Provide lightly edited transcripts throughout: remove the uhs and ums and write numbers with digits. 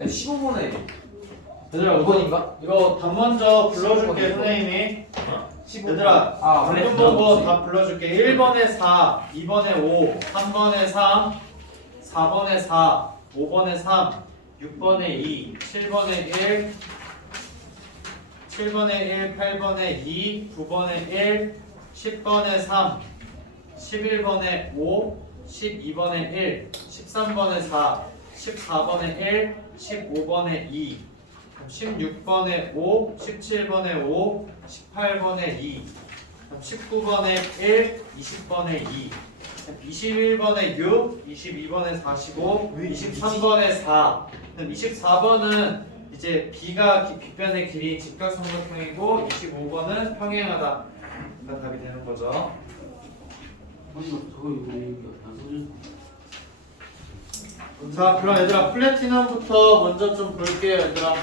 15번에 얘들아 5번인가? 이거 답 먼저 불러줄게 선생님이. 15번. 얘들아 방금 보고 답 불러줄게. 1번에 4, 2번에 5, 3번에 3, 4번에 4, 5번에 3, 6번에 2, 7번에 1, 7번에 1, 8번에 2, 9번에 1, 10번에 3, 11번에 5, 12번에 1, 13번에 4, 14번에 1, 15번에 2, 16번에 5, 17번에 5, 18번에 2, 19번에 1, 20번에 2, 21번에 6, 22번에 45, 23번에 4. 24번은 이제 B가 빗변의 길이 직각삼각형이고 25번은 평행하다. 가 답이 되는 거죠. 저거 이거 안 써준. 자, 그럼 얘들아 플래티넘부터 먼저 좀 볼게요, 얘들아. 자,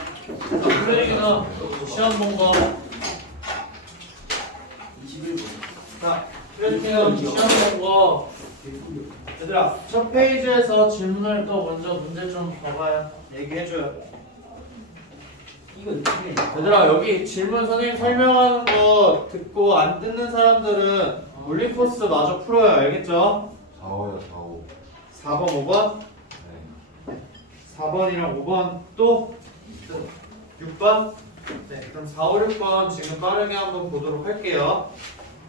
플래티넘 시험 본 거. 21번. 자, 플래티넘 시험 본 거. 얘들아 첫 페이지에서 질문을 또 먼저 문제 좀 봐봐요. 얘기해줘요. 이거 이게 얘들아 여기 질문 선생님 설명하는 거 듣고 안 듣는 사람들은 물리코스 마저 풀어요. 알겠죠? 4호요 4호 4번, 5번? 네 4번이랑 5번 또? 6번? 네, 그럼 4, 5, 6번 지금 빠르게 한번 보도록 할게요.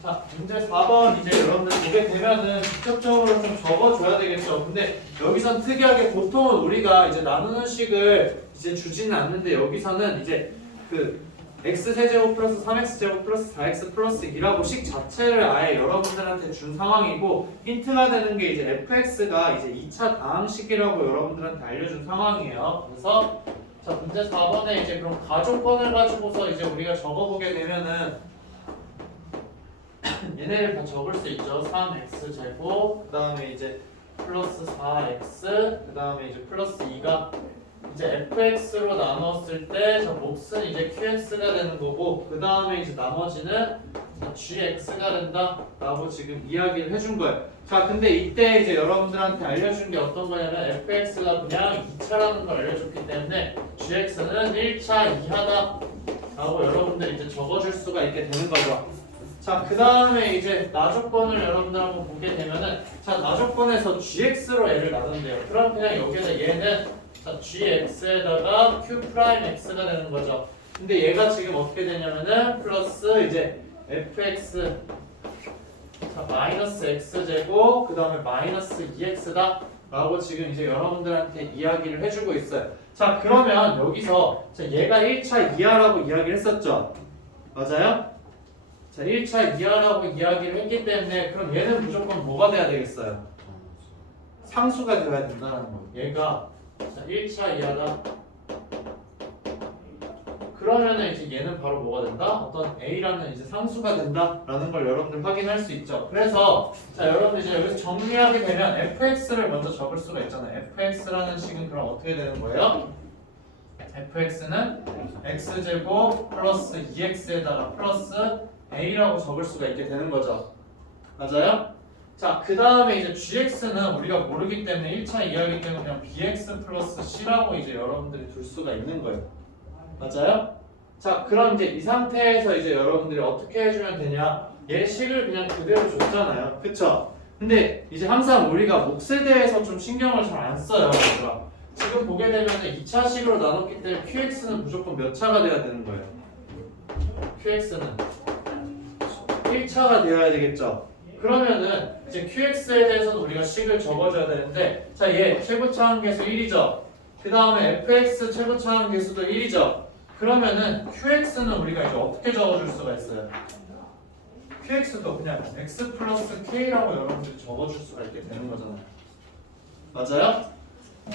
자, 문제 4번 이제 여러분들 보게 되면은 직접적으로 좀 적어줘야 되겠죠. 근데 여기선 특이하게 보통은 우리가 이제 나누는 식을 이제 주지는 않는데 여기서는 이제 그 x세제곱 플러스 3x제곱 플러스 4x 플러스 2라고 식 자체를 아예 여러분들한테 준 상황이고 힌트가 되는 게 이제 fx가 이제 2차 다항식이라고 여러분들한테 알려준 상황이에요. 그래서 자, 문제 4번에 이제 그럼 가족권을 가지고서 이제 우리가 적어보게 되면은 얘네를 다 적을 수 있죠. 3x 제곱, 그 다음에 이제 플러스 4x, 그 다음에 이제 플러스 2가 이제 fx로 나눴을 때 저 몫은 이제 qx가 되는 거고, 그 다음에 이제 나머지는 gx가 된다 라고 지금 이야기를 해준 거예요. 자, 근데 이때 이제 여러분들한테 알려준 게 어떤 거냐면 fx가 그냥 2차라는 걸 알려줬기 때문에 gx는 1차 이하다 라고 여러분들이 이제 적어줄 수가 있게 되는 거죠. 자, 그 다음에 이제 나조건을 여러분들 한번 보게 되면은 자, 나조건에서 gx로 얘를 나눈대요. 그럼 그냥 여기에다 얘는 자, gx에다가 q'x가 되는 거죠. 근데 얘가 지금 어떻게 되냐면은 플러스 이제 fx 자, 마이너스 x제곱 그 다음에 마이너스 2x다 라고 지금 이제 여러분들한테 이야기를 해주고 있어요. 자, 그러면 여기서 자, 얘가 1차 이하라고 이야기를 했었죠. 맞아요? 자, 1차 이하라고 이야기를 했기 때문에 그럼 얘는 무조건 뭐가 돼야 되겠어요? 상수가 되어야 된다는 거예요. 얘가 자, 1차 이하다. 그러면은 이제 얘는 바로 뭐가 된다? 어떤 A라는 이제 상수가 된다라는 걸 여러분들 확인할 수 있죠. 그래서 자, 여러분들 이제 여기서 정리하게 되면 fx를 먼저 적을 수가 있잖아요. fx라는 식은 그럼 어떻게 되는 거예요? fx는 x제곱 플러스 2x에다가 플러스 a라고 적을 수가 있게 되는 거죠. 맞아요? 자, 그 다음에 이제 gx는 우리가 모르기 때문에 1차 이하이기 때문에 그냥 bx 플러스 c라고 이제 여러분들이 둘 수가 있는 거예요. 맞아요? 자, 그럼 이제 이 상태에서 이제 여러분들이 어떻게 해주면 되냐? 얘 식을 그냥 그대로 줬잖아요. 그쵸? 근데 이제 항상 우리가 몫에 대해서 좀 신경을 잘 안 써요. 우리가. 지금 보게 되면 2차 식으로 나눴기 때문에 qx는 무조건 몇 차가 돼야 되는 거예요? qx는 1차가 되어야 되겠죠. 그러면은 이제 qx에 대해서는 우리가 식을 적어줘야 되는데 자, 얘 최고차항계수 1이죠. 그 다음에 fx 최고차항계수도 1이죠. 그러면은 qx는 우리가 이제 어떻게 적어줄 수가 있어요? qx도 그냥 x 플러스 k라고 여러분들이 적어줄 수가 있게 되는 거잖아요. 맞아요?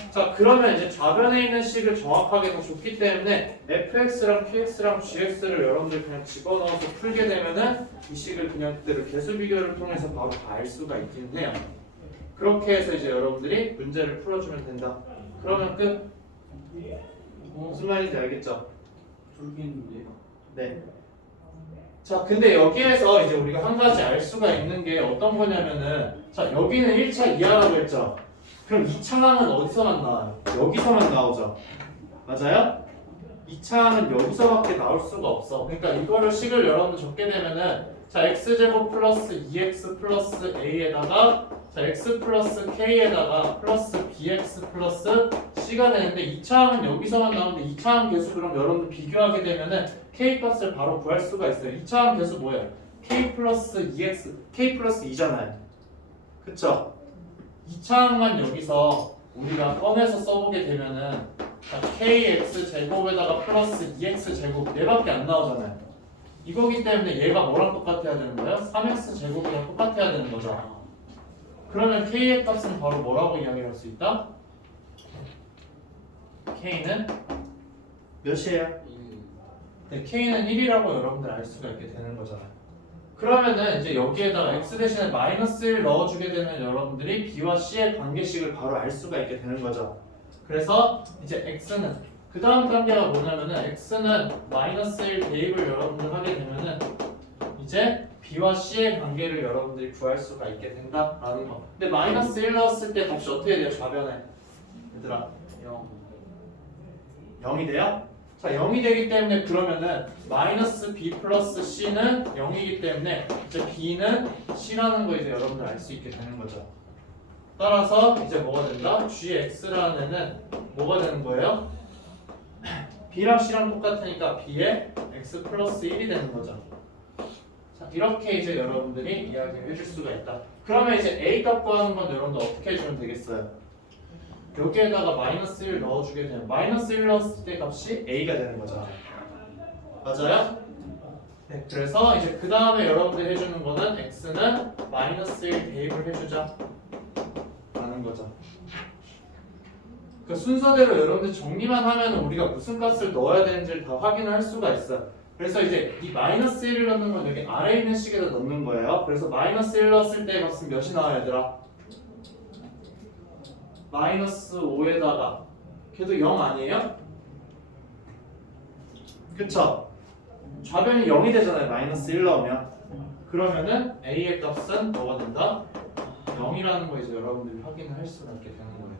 자, 그러면 이제 좌변에 있는 식을 정확하게 다 줬기 때문에 fx랑 qx랑 gx를 여러분들 그냥 집어넣어서 풀게 되면은 이 식을 그냥 그대로 계수 비교를 통해서 바로 다 알 수가 있긴 해요. 그렇게 해서 이제 여러분들이 문제를 풀어주면 된다. 그러면 끝. 무슨 말인지 알겠죠? 모르겠는데요. 네. 자, 근데 여기에서 이제 우리가 한 가지 알 수가 있는 게 어떤 거냐면은 자, 여기는 1차 이하라고 했죠. 그럼 2차항은 어디서만 나와요? 여기서만 나오죠. 맞아요? 2차항은 여기서밖에 나올 수가 없어. 그러니까 이거를 식을 여러분들 적게 되면은 자 x제곱 플러스 2x 플러스 a에다가 자 x 플러스 k에다가 플러스 bx 플러스 c가 되는데 2차항은 여기서만 나오는데 2차항 계수 그럼 여러분들 비교하게 되면은 k 값을 바로 구할 수가 있어요. 2차항 계수 뭐예요? k 플러스 2x k 플러스 2잖아요. 그쵸? 2차항만 여기서 우리가 꺼내서 써보게 되면은 kx 제곱에다가 플러스 2x 제곱 얘밖에 안 나오잖아요. 이거기 때문에 얘가 뭐랑 똑같아야 되는 거예요? 3x 제곱이랑 똑같아야 되는 거죠. 그러면 k의 값은 바로 뭐라고 이야기할 수 있다? k는 몇이에요? 네, k는 1이라고 여러분들 알 수가 있게 되는 거잖아요. 그러면은 이제 여기에다가 x 대신에 마이너스 1 넣어주게 되면 여러분들이 b와 c의 관계식을 바로 알 수가 있게 되는 거죠. 그래서 이제 x는 그 다음 단계가 뭐냐면은 x는 마이너스 1 대입을 여러분들 하게 되면은 이제 b와 c의 관계를 여러분들이 구할 수가 있게 된다라는 거. 근데 마이너스 1 넣었을 때 값이 어떻게 돼요? 좌변에 얘들아 0이 돼요? 자 0이 되기 때문에 그러면은 마이너스 b 플러스 c는 0이기 때문에 이제 b는 c라는 거 이제 여러분들 알 수 있게 되는 거죠. 따라서 이제 뭐가 된다? gx라는 애는 뭐가 되는 거예요? b랑 c랑 똑같으니까 b에 x 플러스 1이 되는 거죠. 자 이렇게 이제 여러분들이 이야기를 해줄 수가 있다. 그러면 이제 a 값 구하는 건 여러분들 어떻게 해주면 되겠어요? 여기에다가 마이너스 1 넣어주게 되면 마이너스 1 넣었을 때 값이 a가 되는 거죠. 맞아요? 네, 그래서 이제 그 다음에 여러분들이 해주는 거는 x는 마이너스 1 대입을 해주자 라는 거죠. 그 순서대로 여러분들 정리만 하면 우리가 무슨 값을 넣어야 되는지를 다 확인을 할 수가 있어요. 그래서 이제 이 마이너스 1을 넣는 건 여기 아래에 있는 식에다 넣는 거예요. 그래서 마이너스 1 넣었을 때 값은 몇이 나와요 얘들아? 마이너스 5에다가 걔도 0 아니에요? 그쵸? 좌변이 0이 되잖아요. 마이너스 1 넣으면 그러면은 a의 값은 뭐가 된다? 0이라는 거 이제 여러분들이 확인을 할 수가 있게 되는 거예요.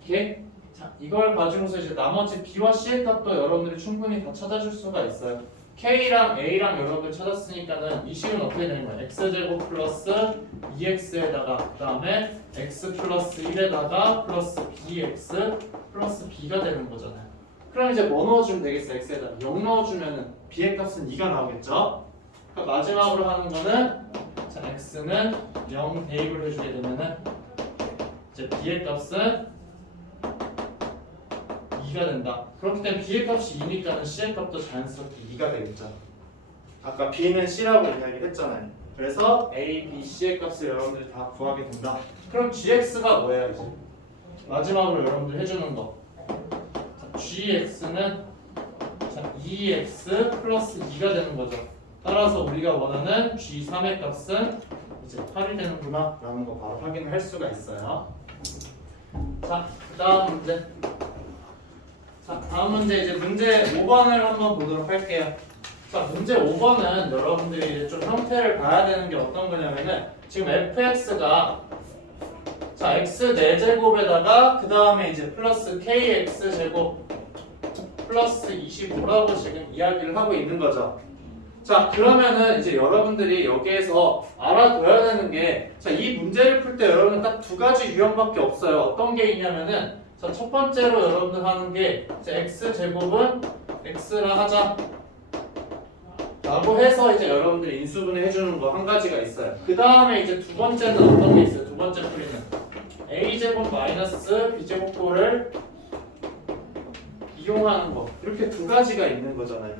오케이? 자 이걸 가지고서 이제 나머지 b와 c의 값도 여러분들이 충분히 다 찾아줄 수가 있어요. k랑 a랑 여러분들 찾았으니까는 이 식은 어떻게 되는 거예요? x제곱 플러스 2x에다가 그 다음에 x 플러스 1에다가 플러스 bx 플러스 b가 되는 거잖아요. 그럼 이제 뭐 넣어주면 되겠어요? x에다 0 넣어주면은 b의 값은 2가 나오겠죠? 그러니까 마지막으로 하는 거는 자 x는 0 대입을 해주게 되면은 이제 b의 값은 2가 된다. 그렇기 때문에 b의 값이 2니까는 c의 값도 자연스럽게 2가 되겠죠. 아까 b는 c라고 이야기했잖아요. 그래서 a, b, c의 값을 여러분들이 다 구하게 된다. 그럼 gx가 뭐예요 이제? 마지막으로 여러분들 해주는 거. 자, gx는 자 2x 플러스 2가 되는 거죠. 따라서 우리가 원하는 g3의 값은 이제 8이 되는구나 라는 거 바로 확인을 할 수가 있어요. 자, 그 다음 문제. 자, 다음 문제 이제 문제 5번을 한번 보도록 할게요. 자, 문제 5번은 여러분들이 이제 좀 형태를 봐야 되는 게 어떤 거냐면은 지금 fx가 자, x 4제곱에다가 그 다음에 이제 플러스 kx 제곱 플러스 25라고 지금 이야기를 하고 있는 거죠. 자, 그러면은 이제 여러분들이 여기에서 알아둬야 되는 게 자, 이 문제를 풀 때 여러분 딱 두 가지 유형밖에 없어요. 어떤 게 있냐면은 자, 첫 번째로 여러분들 하는 게 x 제곱은 x라 하자 라고 해서 이제 여러분들이 인수분해 해주는 거 한 가지가 있어요. 그 다음에 이제 두 번째는 어떤 게 있어요? 두 번째 풀이는 a 제곱 마이너스 b 제곱꼴을 이용하는 거 이렇게 두 가지가 있는 거잖아요.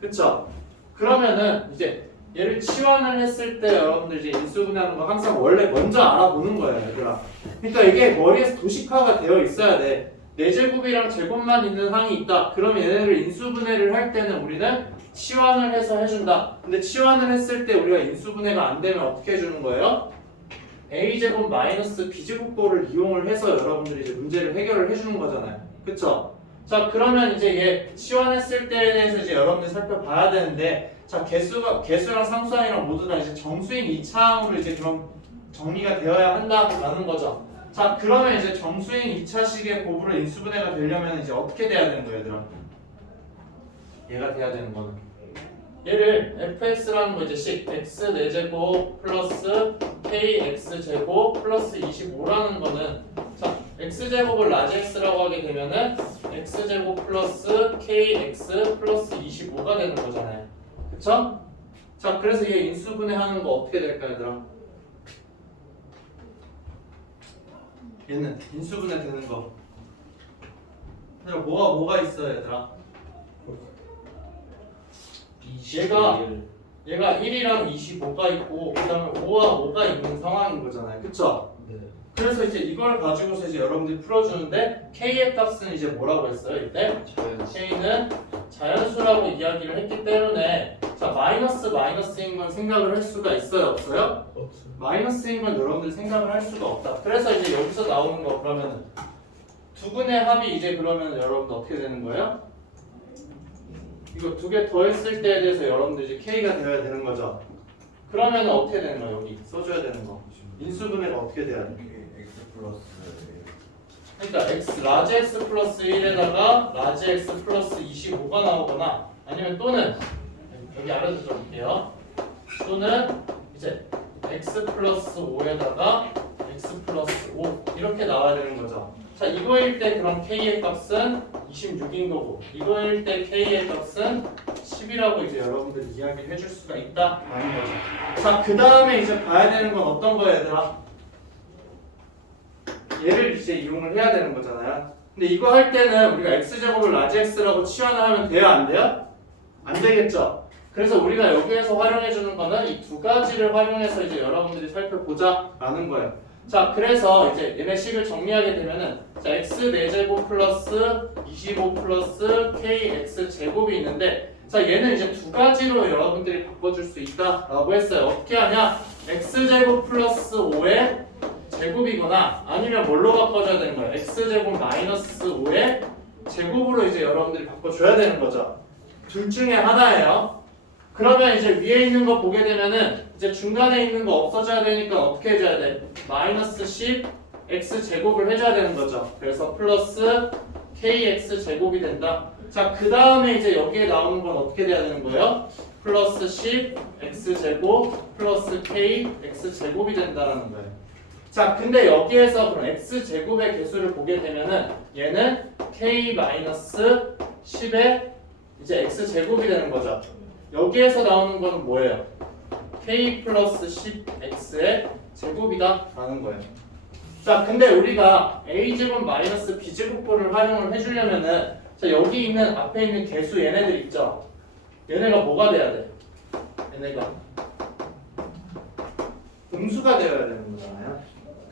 그쵸? 그러면은 이제 얘를 치환을 했을 때 여러분들 이제 인수분해하는 거 항상 원래 먼저 알아보는 거예요, 얘들아. 그러니까 이게 머리에서 도식화가 되어 있어야 돼. 4제곱이랑 제곱만 있는 항이 있다. 그러면 얘네를 인수분해를 할 때는 우리는 치환을 해서 해준다. 근데 치환을 했을 때 우리가 인수분해가 안 되면 어떻게 해주는 거예요? a제곱 마이너스 b제곱꼴을 이용을 해서 여러분들이 이제 문제를 해결을 해주는 거잖아요. 그쵸? 자, 그러면 이제 얘 치환했을 때에 대해서 이제 여러분들이 살펴봐야 되는데 자, 개수랑 상수항이랑 모두 다 이제 정수인 2차항으로 이제 그럼 정리가 되어야 한다라는 거죠. 자 그러면 이제 정수인 2차식의 곱으로 인수분해가 되려면 이제 어떻게 돼야 되는 거야 얘들아? 얘가 돼야 되는 거는 얘를 fx라는 거 이제 식 x 4제곱 플러스 kx 제곱 플러스 25라는 거는 자 x제곱을 라지 x라고 하게 되면은 x제곱 플러스 kx 플러스 25가 되는 거잖아요. 그쵸? 자 그래서 얘 인수분해하는 거 어떻게 될까 얘들아? 얘는 인수분해 되는 거 얘들아 뭐가 있어요 얘들아? 얘가 1이랑 25가 있고 그 다음에 5와 5가 있는 상황인 거잖아요. 그쵸? 네. 그래서 이제 이걸 가지고서 이제 여러분들이 풀어주는데 K의 값은 이제 뭐라고 했어요? 이때? K는 자연수라고 이야기를 했기 때문에 자 마이너스인 건 생각을 할 수가 있어요? 없어요? 없어요. 마이너스인 건 여러분들 생각을 할 수가 없다. 그래서 이제 여기서 나오는 거 그러면은 두 분의 합이 이제 그러면 여러분들 어떻게 되는 거예요? 이거 두 개 더했을 때에 대해서 여러분들 이제 K가 되어야 되는 거죠. 그러면 어떻게 되는 거야? 여기 써줘야 되는 거. 인수분해가 어떻게 돼야 돼? X 플러스 그러니까 x 라지 x 플러스 1에다가 라지 x 플러스 25가 나오거나 아니면 또는 여기 알아서 적을게요. 또는 이제 x 플러스 5에다가 x 플러스 5 이렇게 나와야 되는 거죠. 자 이거일 때 그럼 k의 값은 26인 거고 이거일 때 k의 값은 10이라고 이제 여러분들이 이야기를 해줄 수가 있다라는 거죠. 자 그 다음에 이제 봐야 되는 건 어떤 거야 얘들아? 얘를 이제 이용을 해야 되는 거잖아요. 근데 이거 할 때는 우리가 x제곱을 라지 x라고 치환을 하면 돼요? 안 돼요? 안 되겠죠? 그래서 우리가 여기에서 활용해 주는 거는 이 두 가지를 활용해서 이제 여러분들이 살펴보자 라는 거예요. 자 그래서 이제 얘네 식을 정리하게 되면은 자 x 4제곱 플러스 25 플러스 kx 제곱이 있는데 자 얘는 이제 두 가지로 여러분들이 바꿔줄 수 있다라고 했어요. 어떻게 하냐? x제곱 플러스 5의 제곱이거나 아니면 뭘로 바꿔줘야 되는 거예요? x제곱 마이너스 5의 제곱으로 이제 여러분들이 바꿔줘야 되는 거죠. 둘 중에 하나예요. 그러면 이제 위에 있는 거 보게 되면은 이제 중간에 있는 거 없어져야 되니까 어떻게 해줘야 돼? 마이너스 10 x 제곱을 해줘야 되는 거죠. 그래서 플러스 kx 제곱이 된다. 자, 그 다음에 이제 여기에 나오는 건 어떻게 돼야 되는 거예요? 플러스 10 x 제곱 플러스 k x 제곱이 된다는 거예요. 자, 근데 여기에서 그럼 x 제곱의 개수를 보게 되면은 얘는 k 마이너스 10의 이제 x 제곱이 되는 거죠. 여기에서 나오는 거는 뭐예요? k 플러스 10x의 제곱이다 라는 거예요. 자 근데 우리가 a제곱 마이너스 b제곱꼴을 활용을 해주려면은 자 여기 있는 앞에 있는 개수 얘네들 있죠? 얘네가 뭐가 돼야 돼? 얘네가 음수가 되어야 되는 거잖아요.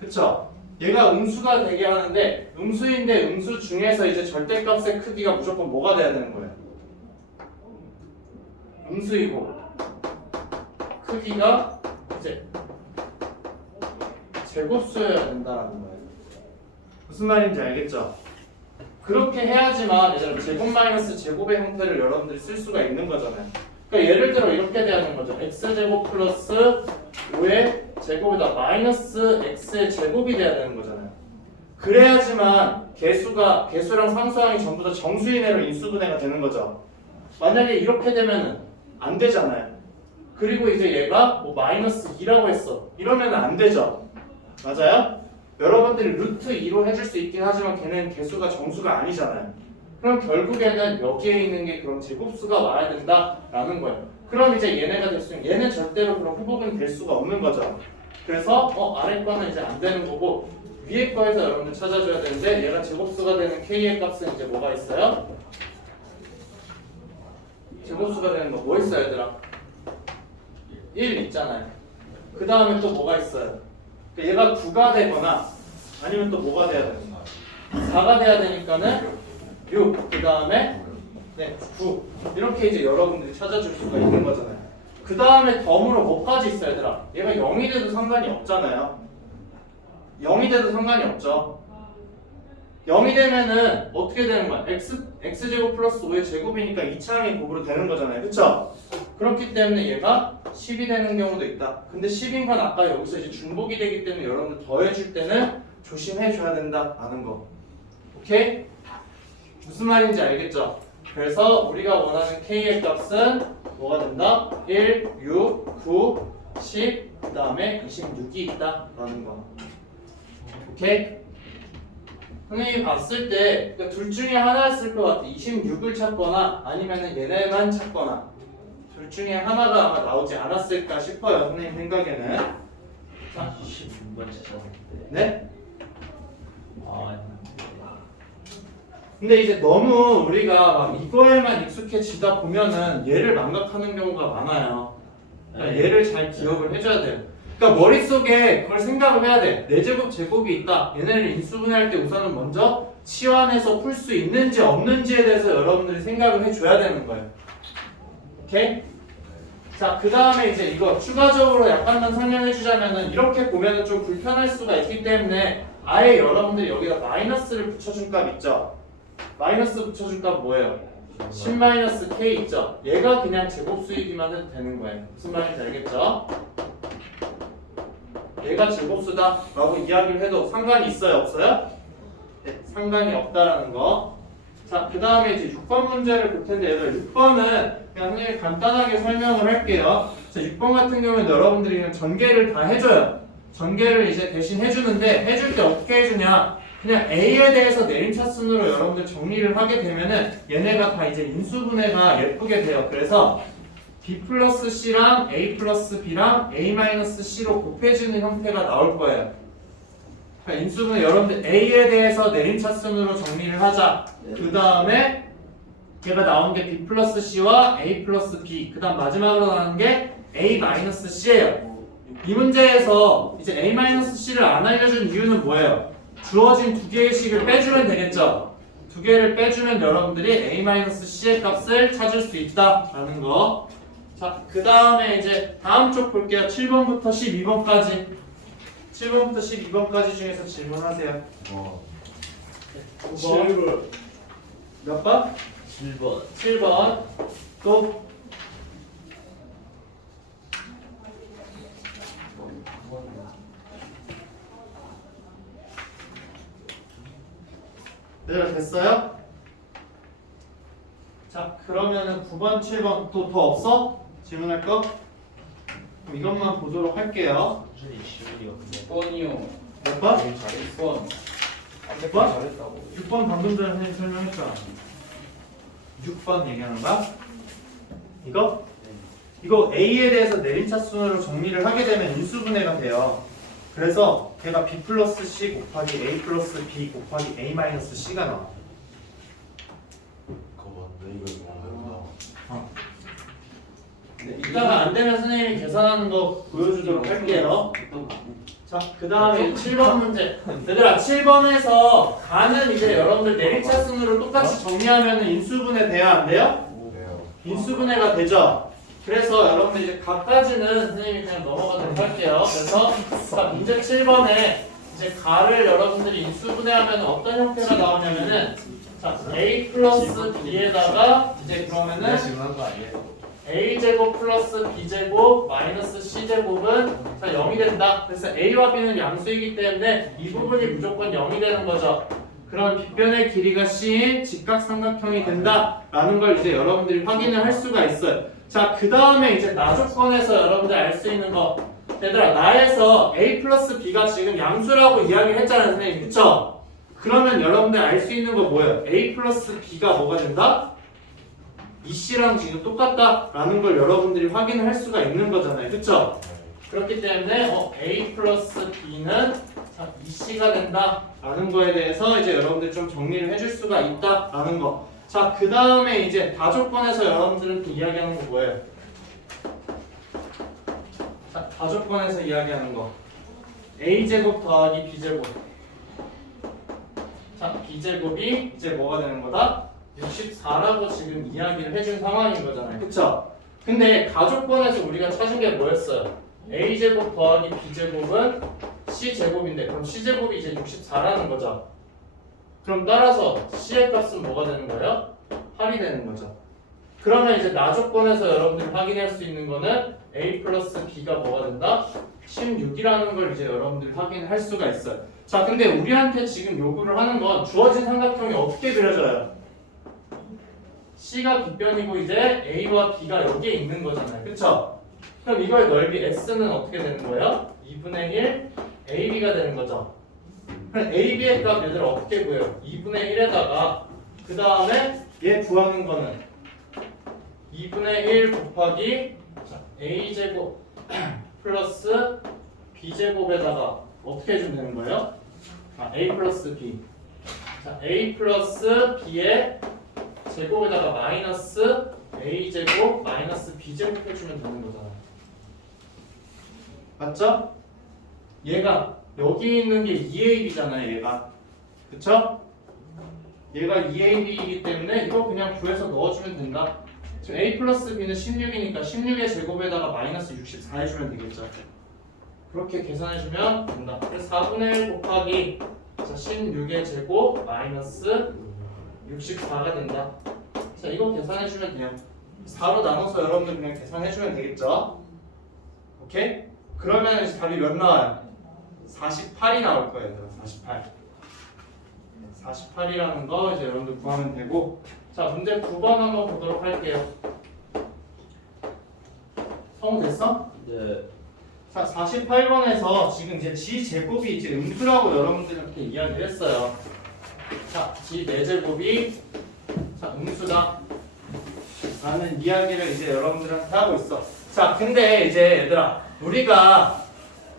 그쵸? 얘가 음수가 되게 하는데 음수인데 음수 중에서 이제 절대값의 크기가 무조건 뭐가 돼야 되는 거예요? 음수이고 크기가 이제 제곱수여야 된다는 거예요. 무슨 말인지 알겠죠? 그렇게 해야지만 얘들아 제곱 마이너스 제곱의 형태를 여러분들이 쓸 수가 있는 거잖아요. 그러니까 예를 들어 이렇게 돼야되는 거죠. x제곱 플러스 5의 제곱이다 마이너스 x의 제곱이 돼야 되는 거잖아요. 그래야지만 개수랑 상수항이 전부 다 정수인회로 인수분해가 되는 거죠. 만약에 이렇게 되면은 안 되잖아요. 그리고 이제 얘가 뭐 마이너스 2라고 했어. 이러면 안 되죠. 맞아요? 여러분들이 루트 2로 해줄 수 있긴 하지만 걔는 개수가 정수가 아니잖아요. 그럼 결국에는 여기에 있는 게 그럼 제곱수가 와야 된다라는 거예요. 그럼 이제 얘네가 될 수 있는 얘는 절대로 그럼 후보는 될 수가 없는 거죠. 그래서 아래 거는 이제 안 되는 거고 위에 거에서 여러분들 찾아줘야 되는데 얘가 제곱수가 되는 k의 값은 이제 뭐가 있어요? 제곱수가 되는 거 뭐 있어요 얘들아? 1 있잖아요. 그 다음에 또 뭐가 있어요? 얘가 9가 되거나 아니면 또 뭐가 돼야 되는가? 4가 돼야 되니까는 6, 그 다음에 9 이렇게 이제 여러분들이 찾아줄 수가 있는 거잖아요. 그 다음에 덤으로 뭐까지 있어요 얘들아? 얘가 0이 돼도 상관이 없잖아요. 0이 돼도 상관이 없죠. 0이 되면은 어떻게 되는 거야? x제곱 플러스 5의 제곱이니까 2차항의 곱으로 되는 거잖아요. 그쵸? 그렇기 때문에 얘가 10이 되는 경우도 있다. 근데 10인 건 아까 여기서 이제 중복이 되기 때문에 여러분들 더해줄 때는 조심해줘야 된다라는 거. 오케이? 무슨 말인지 알겠죠? 그래서 우리가 원하는 K의 값은 뭐가 된다? 1, 6, 9, 10, 그 다음에 26이 있다라는 거. 오케이? 선생님이 봤을 때 둘 중에 하나였을 것 같아. 26을 찾거나 아니면 얘네만 찾거나 둘 중에 하나가 아마 나오지 않았을까 싶어요. 선생님 생각에는. 자, 26번 찾았는데. 네? 아, 근데 이제 너무 우리가 막 이거에만 익숙해지다 보면은 얘를 망각하는 경우가 많아요. 그러니까 얘를 잘 기억을 해줘야 돼요. 그러니까 머릿속에 그걸 생각을 해야 돼. 4제곱 제곱이 있다. 얘네를 인수분해할 때 우선은 먼저 치환해서 풀 수 있는지 없는지에 대해서 여러분들이 생각을 해줘야 되는 거예요. 오케이? 자, 그 다음에 이제 이거 추가적으로 약간만 설명해 주자면은 이렇게 보면은 좀 불편할 수가 있기 때문에 아예 여러분들이 여기다 마이너스를 붙여준 값 있죠? 마이너스 붙여준 값 뭐예요? 10-k 있죠? 얘가 그냥 제곱 수이기만 해도 되는 거예요. 무슨 말인지 알겠죠? 얘가 제곱수다 라고 이야기를 해도 상관이 있어요? 없어요? 네, 상관이 없다라는 거. 자, 그 다음에 이제 6번 문제를 볼 텐데 얘들 6번은 그냥 선생님이 간단하게 설명을 할게요. 자, 6번 같은 경우에는 여러분들이 그냥 전개를 다 해줘요. 전개를 이제 대신 해주는데 해줄 때 어떻게 해주냐? 그냥 A에 대해서 내림차순으로 여러분들 정리를 하게 되면은 얘네가 다 이제 인수분해가 예쁘게 돼요. 그래서 B 플러스 C랑 A 플러스 B랑 A 마이너스 C로 곱해지는 형태가 나올 거예요. 그러니까 인수분해 여러분들 A에 대해서 내림차순으로 정리를 하자. 그 다음에 걔가 나온 게 B 플러스 C와 A 플러스 B. 그 다음 마지막으로 나온 게 A 마이너스 C예요. 이 문제에서 이제 A 마이너스 C를 안 알려준 이유는 뭐예요? 주어진 두 개의 식을 빼주면 되겠죠? 두 개를 빼주면 여러분들이 A 마이너스 C의 값을 찾을 수 있다라는 거. 자, 그 다음에 이제 다음 쪽 볼게요. 7번부터 12번까지. 7번부터 12번까지 중에서 질문하세요. 9번. 몇 번? 7번. 7번. 또? 네, 됐어요? 자, 그러면은 9번, 7번 또 더 없어? 질문할 거? 그럼 이것만 보도록 할게요. 무슨 시간이요? 몇 번이요? 몇 번? 몇 번? 몇 번? 잘했다고. 6번 방금 전에 선생님 설명했잖아. 6번 얘기하는 거야? 이거? 이거 A에 대해서 내림차순으로 정리를 하게 되면 인수분해가 돼요. 그래서 걔가 B 플러스 C 곱하기 A 플러스 B 곱하기 A 마이너스 C가 나와. 그거 맞네. 이거 뭔가 네, 이따가 안 되면 선생님이 계산하는 거 보여주도록 할게요. 자, 그 다음에 7번 문제. 얘들아, 7번에서 가는 이제 여러분들 내림차순으로 똑같이 정리하면 인수분해 돼야 안 돼요? 네요. 인수분해가 되죠? 그래서 여러분들 이제 각까지는 선생님이 그냥 넘어가도록 할게요. 그래서 자, 문제 7번에 이제 가를 여러분들이 인수분해하면 어떤 형태가 나오냐면은 자, A 플러스 B에다가 이제 그러면은 질문한 거 아니에요? A제곱 플러스 B제곱 마이너스 C제곱은 자 0이 된다. 그래서 A와 B는 양수이기 때문에 이 부분이 무조건 0이 되는 거죠. 그럼 빗변의 길이가 C인 직각삼각형이 된다라는 걸 이제 여러분들이 확인을 할 수가 있어요. 자, 그 다음에 이제 나 조건에서 여러분들 알 수 있는 거. 얘들아, 나에서 A 플러스 B가 지금 양수라고 이야기를 했잖아요, 선생님. 그쵸? 그러면 여러분들 알 수 있는 거 뭐예요? A 플러스 B가 뭐가 된다? 이 C랑 지금 똑같다라는 걸 여러분들이 확인을 할 수가 있는 거잖아요. 그쵸? 그렇기 때문에 A 플러스 B는 자, 이 C가 된다라는 거에 대해서 이제 여러분들 좀 정리를 해줄 수가 있다라는 거. 자, 그 다음에 이제 다조건에서 여러분들은 또 이야기하는 거 뭐예요? 자, 다조건에서 이야기하는 거. A제곱 더하기 B제곱. 자, B제곱이 이제 뭐가 되는 거다? 64라고 지금 이야기를 해준 상황인 거잖아요. 그쵸? 근데 가족권에서 우리가 찾은 게 뭐였어요? A제곱 더하기 B제곱은 C제곱인데 그럼 C제곱이 이제 64라는 거죠. 그럼 따라서 C의 값은 뭐가 되는 거예요? 8이 되는 거죠. 그러면 이제 나조건에서 여러분들이 확인할 수 있는 거는 A 플러스 B가 뭐가 된다? 16이라는 걸 이제 여러분들이 확인할 수가 있어요. 자, 근데 우리한테 지금 요구를 하는 건 주어진 삼각형이 어떻게 그려져요? C가 빗변이고 이제 A와 B가 여기에 있는 거잖아요. 그쵸? 그럼 이거의 넓이 S는 어떻게 되는 거예요? 2분의 1 AB가 되는 거죠. 그럼 AB의 값 얘들 어떻게 구해요? 2분의 1에다가 그 다음에 얘 구하는 거는 2분의 1 곱하기 A제곱 플러스 B제곱에다가 어떻게 해주면 되는 거예요? A 플러스 B. 자, A 플러스 B의 제곱에다가 마이너스 A제곱 마이너스 B제곱 해주면 되는 거잖아요. 맞죠? 얘가 여기 있는 게 2AB잖아요, 얘가. 그쵸? 얘가 2AB이기 때문에 이거 그냥 구해서 넣어주면 된다. 지금 A 플러스 B는 16이니까 16의 제곱에다가 마이너스 64 해주면 되겠죠. 그렇게 계산해주면 된다. 그래서 4분의 1 곱하기 16의 제곱 마이너스 64가 된다. 자, 이거 계산해주면 돼요. 4로 나눠서 여러분들 그냥 계산해주면 되겠죠? 오케이? 그러면 이제 답이 몇 나와요? 48이 나올 거예요. 48. 48이라는 거 이제 여러분들 구하면 되고, 자, 문제 9번 한번 보도록 할게요. 성공됐어? 네. 자, 48번에서 지금 이제 G제곱이 이제 음수라고 여러분들한테 이야기를 했어요. 자, G4제곱이 자, 음수다 라는 이야기를 이제 여러분들한테 하고 있어. 자, 근데 이제 얘들아, 우리가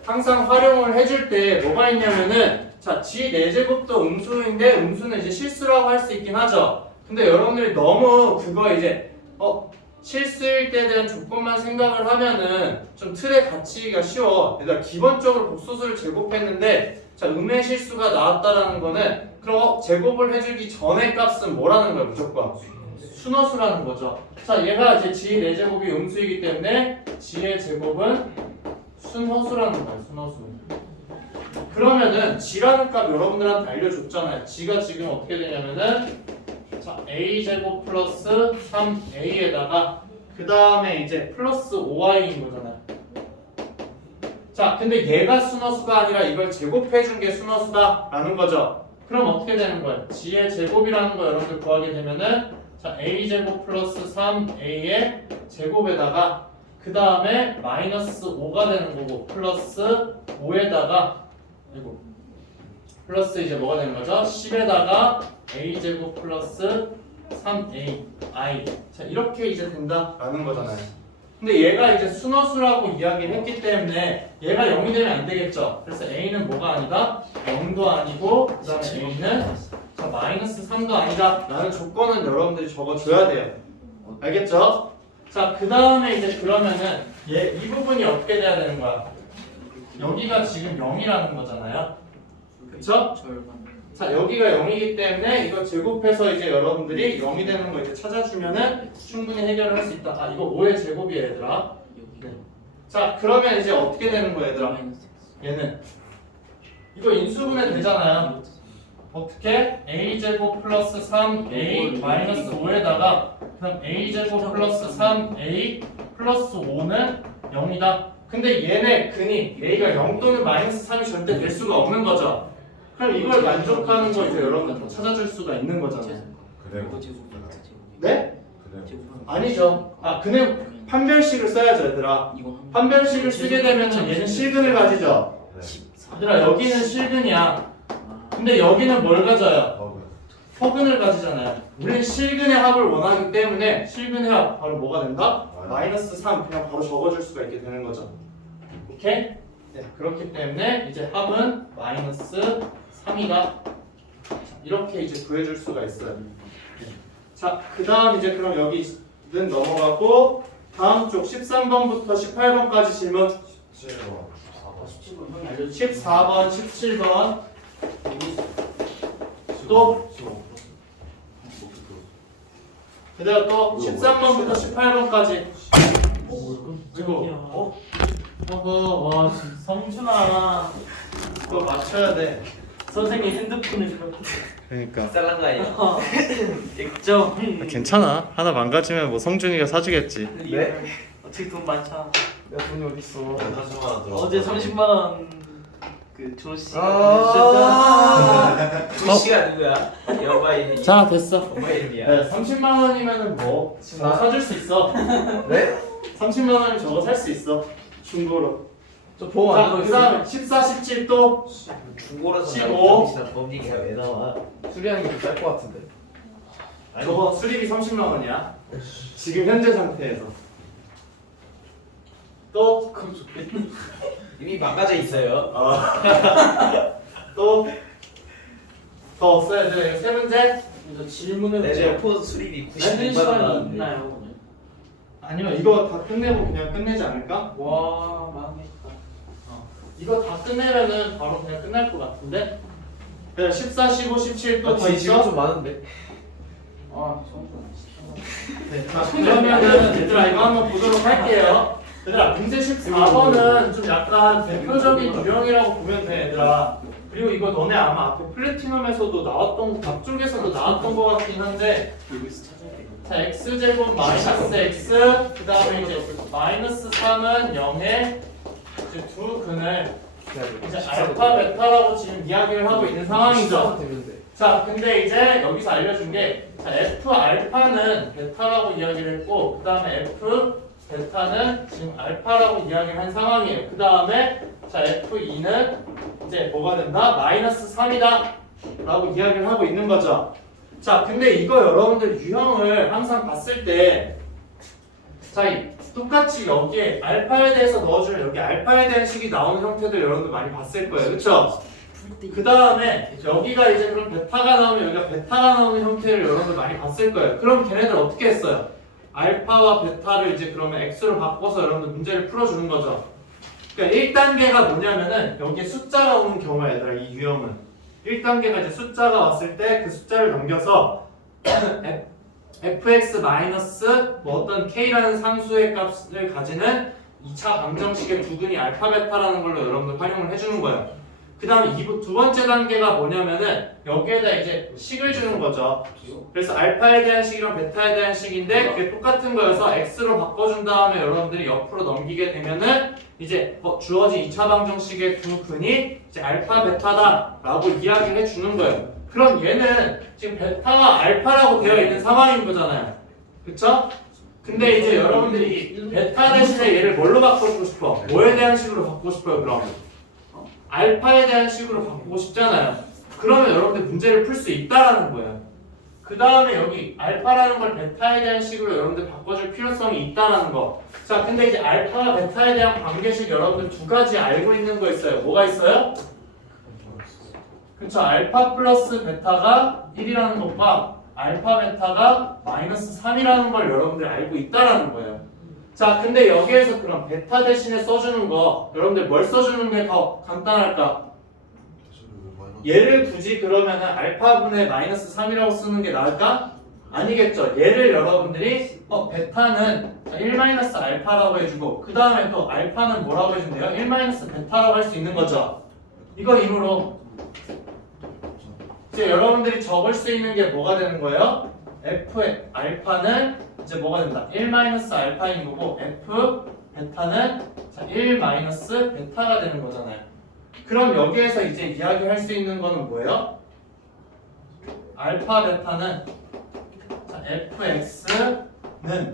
항상 활용을 해줄 때 뭐가 있냐면은, 자, G4제곱도 음수인데 음수는 이제 실수라고 할 수 있긴 하죠. 근데 여러분들이 너무 그거 이제 실수일 때에 대한 조건만 생각을 하면은 좀 틀에 갇히기가 쉬워. 얘들아, 기본적으로 복소수를 제곱했는데 자, 음의 실수가 나왔다라는 거는 그럼 제곱을 해주기 전에 값은 뭐라는 거야? 무조건 순허수라는 거죠. 자, 얘가 이제 G4제곱이 음수이기 때문에 G의 제곱은 순허수라는 거야. 순허수. 그러면은 G라는 값 여러분들한테 알려줬잖아요. G가 지금 어떻게 되냐면은 자, A제곱 플러스 3A에다가 그 다음에 이제 플러스 5Y인 거잖아요. 자, 근데 얘가 순허수가 아니라 이걸 제곱해준 게 순허수다 라는 거죠. 그럼 어떻게 되는 거예요? G의 제곱이라는 거 여러분들 구하게 되면은 자, A제곱 플러스 3A의 제곱에다가 그 다음에 마이너스 5가 되는 거고 플러스 5에다가 이거 플러스 이제 뭐가 되는 거죠? 10에다가 A제곱 플러스 3A I. 자, 이렇게 이제 된다라는 거잖아요. 근데 얘가 이제 순허수라고 이야기를 했기 때문에 얘가 0이 되면 안 되겠죠. 그래서 A는 뭐가 아니다? 0도 아니고 그 다음에 A는 자, 마이너스 3도 아니다 라는 조건은 여러분들이 적어줘야 돼요. 알겠죠? 자, 그 다음에 이제 그러면은 이 부분이 어떻게 돼야 되는 거야? 여기가 지금 0이라는 거잖아요. 그쵸? 자, 여기가 0이기 때문에 이거 제곱해서 이제 여러분들이 0이 되는 거 이제 찾아주면은 충분히 해결을 할 수 있다. 아, 이거 5의 제곱이에요, 얘들아. 네. 자, 그러면 이제 어떻게 되는 거야, 얘들아? 얘는 이거 인수분해 되잖아요. 어떻게? A제곱 플러스 3A 마이너스 5에다가 그럼 A제곱 플러스 3A 플러스 5는 0이다. 근데 얘네 근이 A가 0 또는 마이너스 3이 절대 될 수가 없는 거죠. 그럼 이걸 만족하는 거 이제 여러분들 다 찾아줄 수가 있는 거잖아요. 그대로. 네? 그대로. 아니죠. 아, 그는 판별식을 써야죠, 얘들아. 판별식을 쓰게 되면 얘는 실근을 가지죠. 얘들아, 여기는 실근이야. 근데 여기는 뭘 가져요? 허근을 가지잖아요. 우리는 실근의 합을 원하기 때문에 실근의 합 바로 뭐가 된다? 마이너스 3 그냥 바로 적어줄 수가 있게 되는 거죠. 오케이? 네, 그렇기 때문에 이제 합은 마이너스 3이다. 이렇게 이제 구해줄 수가 있어요. 자, 그 다음 이제 그럼 여기는 넘어가고 다음 쪽 13번부터 18번까지 질문. 14번, 17번 또 그다음 또 13번부터 18번까지. 이거 와, 성준아. 또 맞춰야 돼. 선생님 핸드폰을 들어. 그러니까 쌀랑가요. 액정. 괜찮아. 하나 망가지면 뭐 성준이가 사주겠지. 어떻게 돈 많잖아. 야 돈이 어딨어? 30만 원 들어. 어제 30만 원 그 조씨가 조씨가 누구야? 여바 이름이. 자 됐어. 엄마 이름이야. 네, 30만 원이면은 뭐 저거 사줄 수 있어. 네? 30만 원이면 저거 살 수 있어. 중고로. 저 보험 안 자 들어있어요. 그다음 14, 17 또 중고라서 15. 범 얘기가 왜 나와? 수리하는 게 더 쌀 것 같은데. 저거 수리비 30만 원이야. 지금 현재 상태에서. 또 이미 망가져 있어요. 또 더 없어요. 이제 세 문제. 이제 질문을 내제 포 수리비 내는 96만 시간이 원 나왔는데. 있나요 오늘? 아니요 이거 다 끝내고 그냥 끝내지 않을까? 와 망했다. 이거 다 끝내면은 바로 그냥 끝날 것 같은데. 그냥 14, 15, 17 또 더 지금 있어? 좀 많은데. 아 성준 네. 자 그러면은 얘들아 이거 한번 보도록 할게요. 얘들아 문제 14번은 좀 약간 대표적인 유형이라고 보면 돼 얘들아. 그리고 이거 너네 아마 앞에 플래티넘에서도 나왔던 각 쪽에서도 나왔던 것 같긴 한데. 자 x제곱 마이너스 x 그 다음에 이제 마이너스 3은 0에 이제 두 근을 이제 알파 베타라고 지금 이야기를 하고 있는 상황이죠. 자 근데 이제 여기서 알려준 게 자, f 알파는 베타라고 이야기를 했고 그 다음에 f 베타는 지금 알파라고 이야기를 한 상황이에요. 그 다음에 자 f2는 이제 뭐가 된다? 마이너스 3이다 라고 이야기를 하고 있는 거죠. 자 근데 이거 여러분들 유형을 항상 봤을 때 자 똑같이 여기에 알파에 대해서 넣어주면 여기 알파에 대한 식이 나오는 형태들 여러분들 많이 봤을 거예요. 그쵸? 그 다음에 여기가 이제 그럼 베타가 나오면 여기가 베타가 나오는 형태를 여러분들 많이 봤을 거예요. 그럼 걔네들 어떻게 했어요? 알파와 베타를 이제 그러면 x로 바꿔서 여러분들 문제를 풀어주는 거죠. 그러니까 1단계가 뭐냐면은 여기에 숫자가 오는 경우야 얘들아 이 유형은 1단계가 이제 숫자가 왔을 때 그 숫자를 넘겨서 fx 마이너스 뭐 어떤 k라는 상수의 값을 가지는 2차 방정식의 두근이 알파 베타라는 걸로 여러분들 활용을 해주는 거예요. 그 다음에 두 번째 단계가 뭐냐면은 여기에다 이제 식을 주는 거죠. 그래서 알파에 대한 식이랑 베타에 대한 식인데 그게 똑같은 거여서 x로 바꿔준 다음에 여러분들이 옆으로 넘기게 되면은 이제 주어진 2차 방정식의 두 근이 이제 알파 베타다 라고 이야기를 해주는 거예요. 그럼 얘는 지금 베타와 알파라고 되어 있는 상황인 거잖아요. 그쵸? 근데 이제 여러분들이 베타 대신에 얘를 뭘로 바꾸고 싶어? 뭐에 대한 식으로 바꾸고 싶어요 그럼? 알파에 대한 식으로 바꾸고 싶잖아요. 그러면 여러분들 문제를 풀 수 있다라는 거예요. 그 다음에 여기 알파라는 걸 베타에 대한 식으로 여러분들 바꿔줄 필요성이 있다라는 거. 자, 근데 이제 알파와 베타에 대한 관계식 여러분들 두 가지 알고 있는 거 있어요. 뭐가 있어요? 그쵸, 알파 플러스 베타가 1이라는 것과 알파 베타가 마이너스 3이라는 걸 여러분들 알고 있다라는 거예요. 자, 근데 여기에서 그럼 베타 대신에 써주는 거 여러분들 뭘 써주는 게 더 간단할까? 얘를 굳이 그러면은 알파분의 마이너스 3이라고 쓰는 게 나을까? 아니겠죠. 얘를 여러분들이 베타는 1-알파라고 해주고 그 다음에 또 알파는 뭐라고 해준대요? 1-베타라고 할 수 있는 거죠. 이거 이후로 이제 여러분들이 적을 수 있는 게 뭐가 되는 거예요? f 알파는 이제 뭐가 된다? 1-알파인 거고 f 베타는 1-베타가 되는 거잖아요. 그럼 여기에서 이제 이야기할 수 있는 거는 뭐예요? 알파 베타는 fx는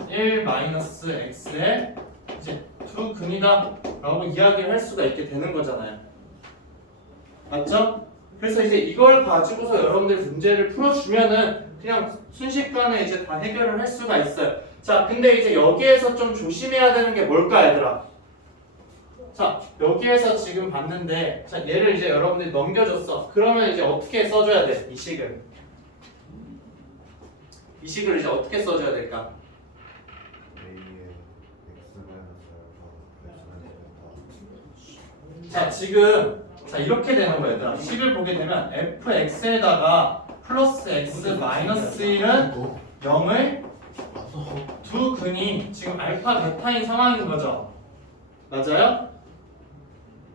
1-x의 이제 두 근이다 라고 이야기를 할 수가 있게 되는 거잖아요. 맞죠? 그래서 이제 이걸 가지고서 여러분들 문제를 풀어주면은 그냥 순식간에 이제 다 해결을 할 수가 있어요. 자, 근데 이제 여기에서 좀 조심해야 되는 게 뭘까, 얘들아? 자, 여기에서 지금 봤는데, 자, 얘를 이제 여러분들이 넘겨줬어. 그러면 이제 어떻게 써줘야 돼? 이 식을. 이 식을 이제 어떻게 써줘야 될까? 자, 지금 자 이렇게 되는 거예요, 얘들아. 식을 보게 되면 fx에다가 플러스 x 마이너스 1은 0을 두 근이 지금 알파 베타인 상황인 거죠. 맞아요?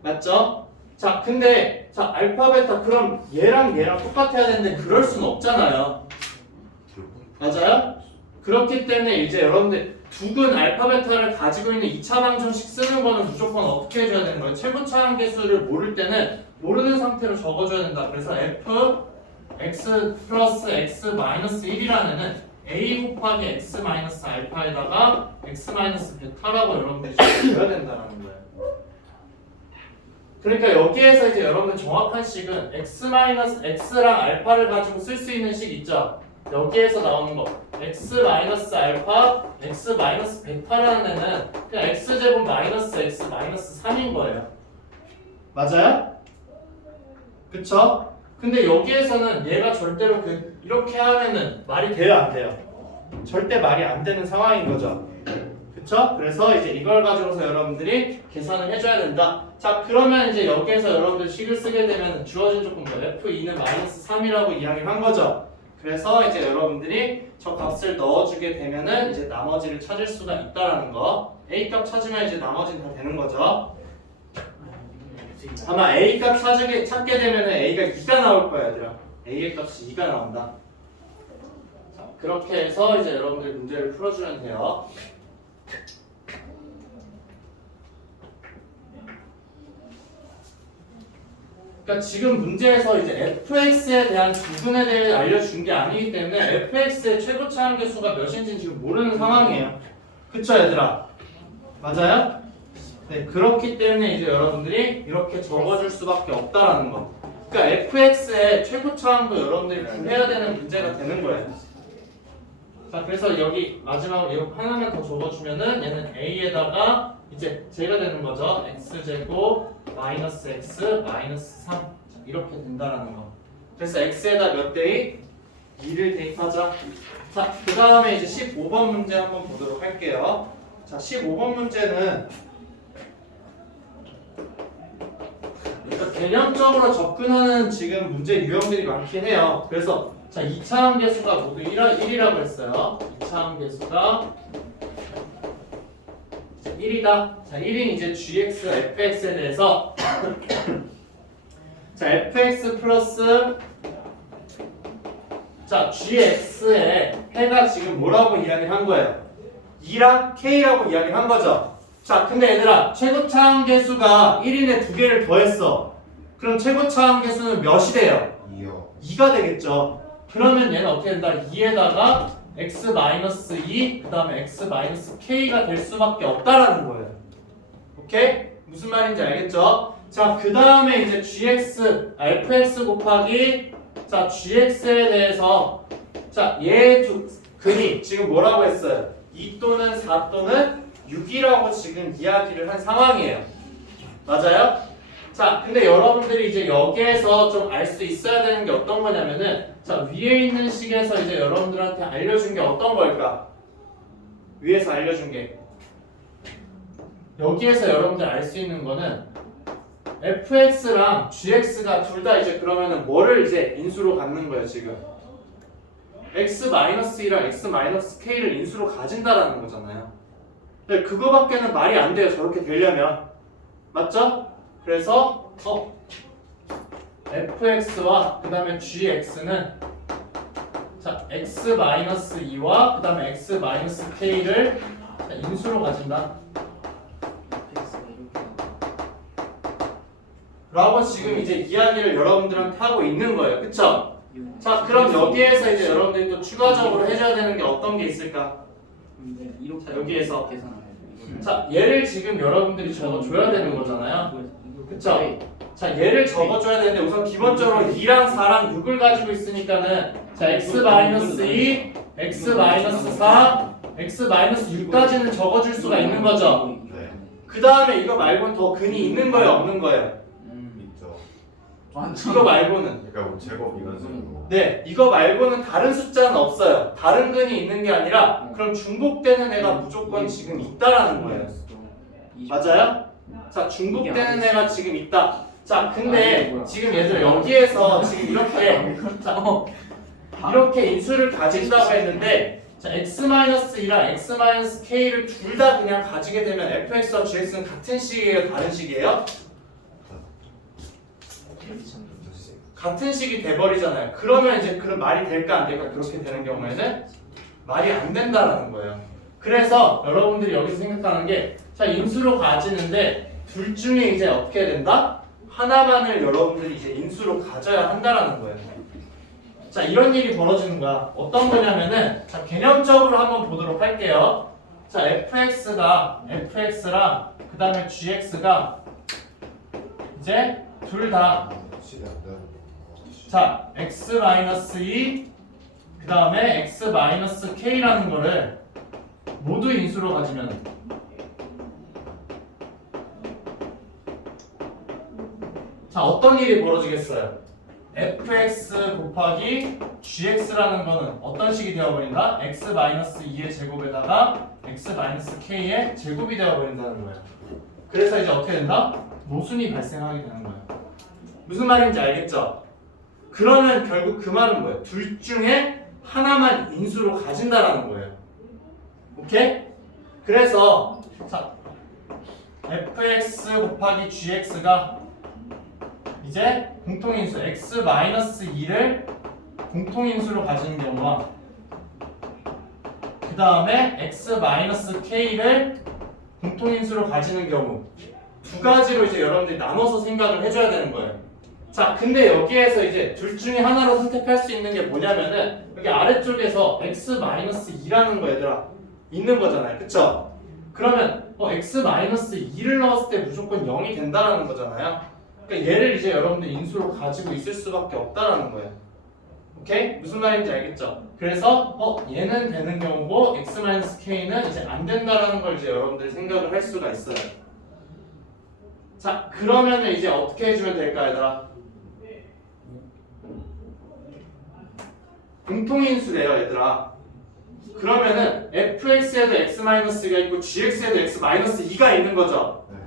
맞죠? 자, 근데 자 알파 베타 그럼 얘랑 똑같아야 되는데 그럴 수는 없잖아요. 맞아요? 그렇기 때문에 이제 여러분들 두근 알파 베타를 가지고 있는 2차 방정식 쓰는 거는 무조건 어떻게 해줘야 되는 거예요? 최고 차항 계수를 모를 때는 모르는 상태로 적어줘야 된다. 그래서 f x 플러스 x 마이너스 1이라는 애는 a 곱하기 x 마이너스 알파에다가 x 마이너스 베타라고 여러분들이 적어줘야 된다는 거예요. 그러니까 여기에서 이제 여러분들 정확한 식은 x 마이너스 x랑 알파를 가지고 쓸 수 있는 식 있죠. 여기에서 나오는 거 x 마이너스 알파, x 마이너스 베타라는 애는 그냥 x 제곱 마이너스 x 마이너스 3인 거예요. 맞아요? 그쵸? 근데 여기에서는 얘가 절대로 이렇게 하면은 말이 돼요, 안 돼요? 절대 말이 안 되는 상황인 거죠. 그쵸? 그래서 이제 이걸 가지고서 여러분들이 계산을 해줘야 된다. 자, 그러면 이제 여기에서 여러분들 식을 쓰게 되면 주어진 조건부 f2는 마이너스 3이라고 이야기를 한 거죠. 그래서 이제 여러분들이 저 값을 넣어주게 되면은 이제 나머지를 찾을 수가 있다라는 거. a 값 찾으면 이제 나머지는 다 되는 거죠. 아마 a 값 찾게 되면은 a가 2가 나올 거야, 얘들아. a의 값이 2가 나온다. 자, 그렇게 해서 이제 여러분들 문제를 풀어주면 돼요. 그러니까 지금 문제에서 이제 fx에 대한 기준에 대해 알려준 게 아니기 때문에 fx의 최고차 함계수가 몇인지는 지금 모르는 상황이에요. 그쵸, 얘들아? 맞아요? 네, 그렇기 때문에 이제 여러분들이 이렇게 적어줄 수밖에 없다라는 거. 그러니까 fx의 최고차 함도 여러분들이 구해야 되는 문제가 되는 거예요. 자, 그래서 여기 마지막으로 이거 하나만 더 적어주면은 얘는 a에다가 이제 제가 되는 거죠. x제곱 마이너스 x 마이너스 3 이렇게 된다라는 거. 그래서 x에다 몇 대입? 2를 대입하자. 자, 그 다음에 이제 15번 문제 한번 보도록 할게요. 자, 15번 문제는 그러니까 개념적으로 접근하는 지금 문제 유형들이 많긴 해요. 그래서 자, 2차 함계수가 모두 1이라고 했어요. 2차 함계수가 1이다. 자, 1인 이제 gx, fx에 대해서 자, fx 플러스 자, gx의 해가 지금 뭐라고 이야기를 한 거예요? 2랑 k라고 이야기를 한 거죠. 자, 근데 얘들아, 최고차 함계수가 1인에 2개를 더했어. 그럼 최고차 함계수는 몇이 돼요? 2요. 2가 되겠죠. 그러면 얘는 어떻게 된다? 2에다가 x-2 그 다음에 x-k가 될 수밖에 없다라는 거예요. 오케이? 무슨 말인지 알겠죠? 자, 그 다음에 이제 gx, fx 곱하기 자, gx에 대해서 자, 얘 근이 지금 뭐라고 했어요? 2 또는 4 또는 6이라고 지금 이야기를 한 상황이에요. 맞아요? 자, 근데 여러분들이 이제 여기에서 좀 알 수 있어야 되는 게 어떤 거냐면은 자, 위에 있는 식에서 이제 여러분들한테 알려준 게 어떤 걸까? 위에서 알려준 게 여기에서 여러분들 알 수 있는 거는 fx랑 gx가 둘 다 이제 그러면은 뭐를 이제 인수로 갖는 거예요, 지금? x-2랑 x-k를 인수로 가진다라는 거잖아요. 근데 그거밖에는 말이 안 돼요, 저렇게 되려면. 맞죠? 그래서 fx와 그 다음에 gx는 자, x-2와 그 다음에 x-k를 인수로 가진다 라고 지금 이제 이야기를 여러분들한테 하고 있는 거예요. 그쵸? 자, 그럼 여기에서 이제 여러분들이 또 추가적으로 해줘야 되는 게 어떤 게 있을까? 자, 여기에서 자, 얘를 지금 여러분들이 적어줘야 되는 거잖아요. 그쵸? 자, 얘를 적어줘야 되는데 우선 기본적으로 2랑 4랑 6을 가지고 있으니까는 자, x-2, x-4, x-6까지는 적어줄 수가 있는 거죠. 네. 그 다음에 이거 말고는 더 근이 있는 거예요, 없는 거예요? 있죠. 이거 말고는 그러니까 제곱 이런 식으로. 네, 이거 말고는 다른 숫자는 없어요. 다른 근이 있는 게 아니라 그럼 중복되는 애가 무조건 지금 있다라는 거예요. 맞아요? 자, 중복되는 애가 지금 있다. 자, 근데 지금 얘들 여기에서 지금 이렇게 자, 이렇게 인수를 가진다고 했는데 자, x-2랑 x-k를 둘 다 그냥 가지게 되면 fx와 gx는 같은 식이에요, 다른 식이에요? 같은 식이 돼버리잖아요. 그러면 이제 그런 말이 될까 안 될까? 그렇게 되는 경우에는 말이 안 된다라는 거예요. 그래서 여러분들이 여기서 생각하는 게 자, 인수로 가지는데 둘 중에 이제 어떻게 된다? 하나만을 여러분들이 이제 인수로 가져야 한다라는 거예요. 자, 이런 일이 벌어지는 거야. 어떤 거냐면은 자, 개념적으로 한번 보도록 할게요. 자, fx랑 그 다음에 gx가 이제 둘 다 시대 안 돼. 자, x-2 그 다음에 x-k라는 거를 모두 인수로 가지면 자, 어떤 일이 벌어지겠어요? fx 곱하기 gx라는 거는 어떤 식이 되어버린다? x-2의 제곱에다가 x-k의 제곱이 되어버린다는 거예요. 그래서 이제 어떻게 된다? 모순이 발생하게 되는 거예요. 무슨 말인지 알겠죠? 그러면 결국 그 말은 뭐예요? 둘 중에 하나만 인수로 가진다라는 거예요. 오케이? 그래서 자, fx 곱하기 gx가 이제 공통인수 x-2를 공통인수로 가지는 경우와 그 다음에 x-k를 공통인수로 가지는 경우 두 가지로 이제 여러분들이 나눠서 생각을 해줘야 되는 거예요. 자, 근데 여기에서 이제 둘 중에 하나로 선택할 수 있는 게 뭐냐면은 여기 아래쪽에서 x-2라는 거 얘들아 있는 거잖아요. 그쵸? 그러면 x-2를 넣었을 때 무조건 0이 된다라는 거잖아요. 그러니까 얘를 이제 여러분들 인수로 가지고 있을 수밖에 없다라는 거예요. 오케이? 무슨 말인지 알겠죠? 그래서 얘는 되는 경우고 x-k는 이제 안 된다라는 걸 이제 여러분들이 생각을 할 수가 있어요. 자, 그러면은 이제 어떻게 해주면 될까, 얘들아? 공통인수래요, 얘들아. 그러면은 fx에도 x-가 있고 gx에도 x-2가 있는 거죠. 네.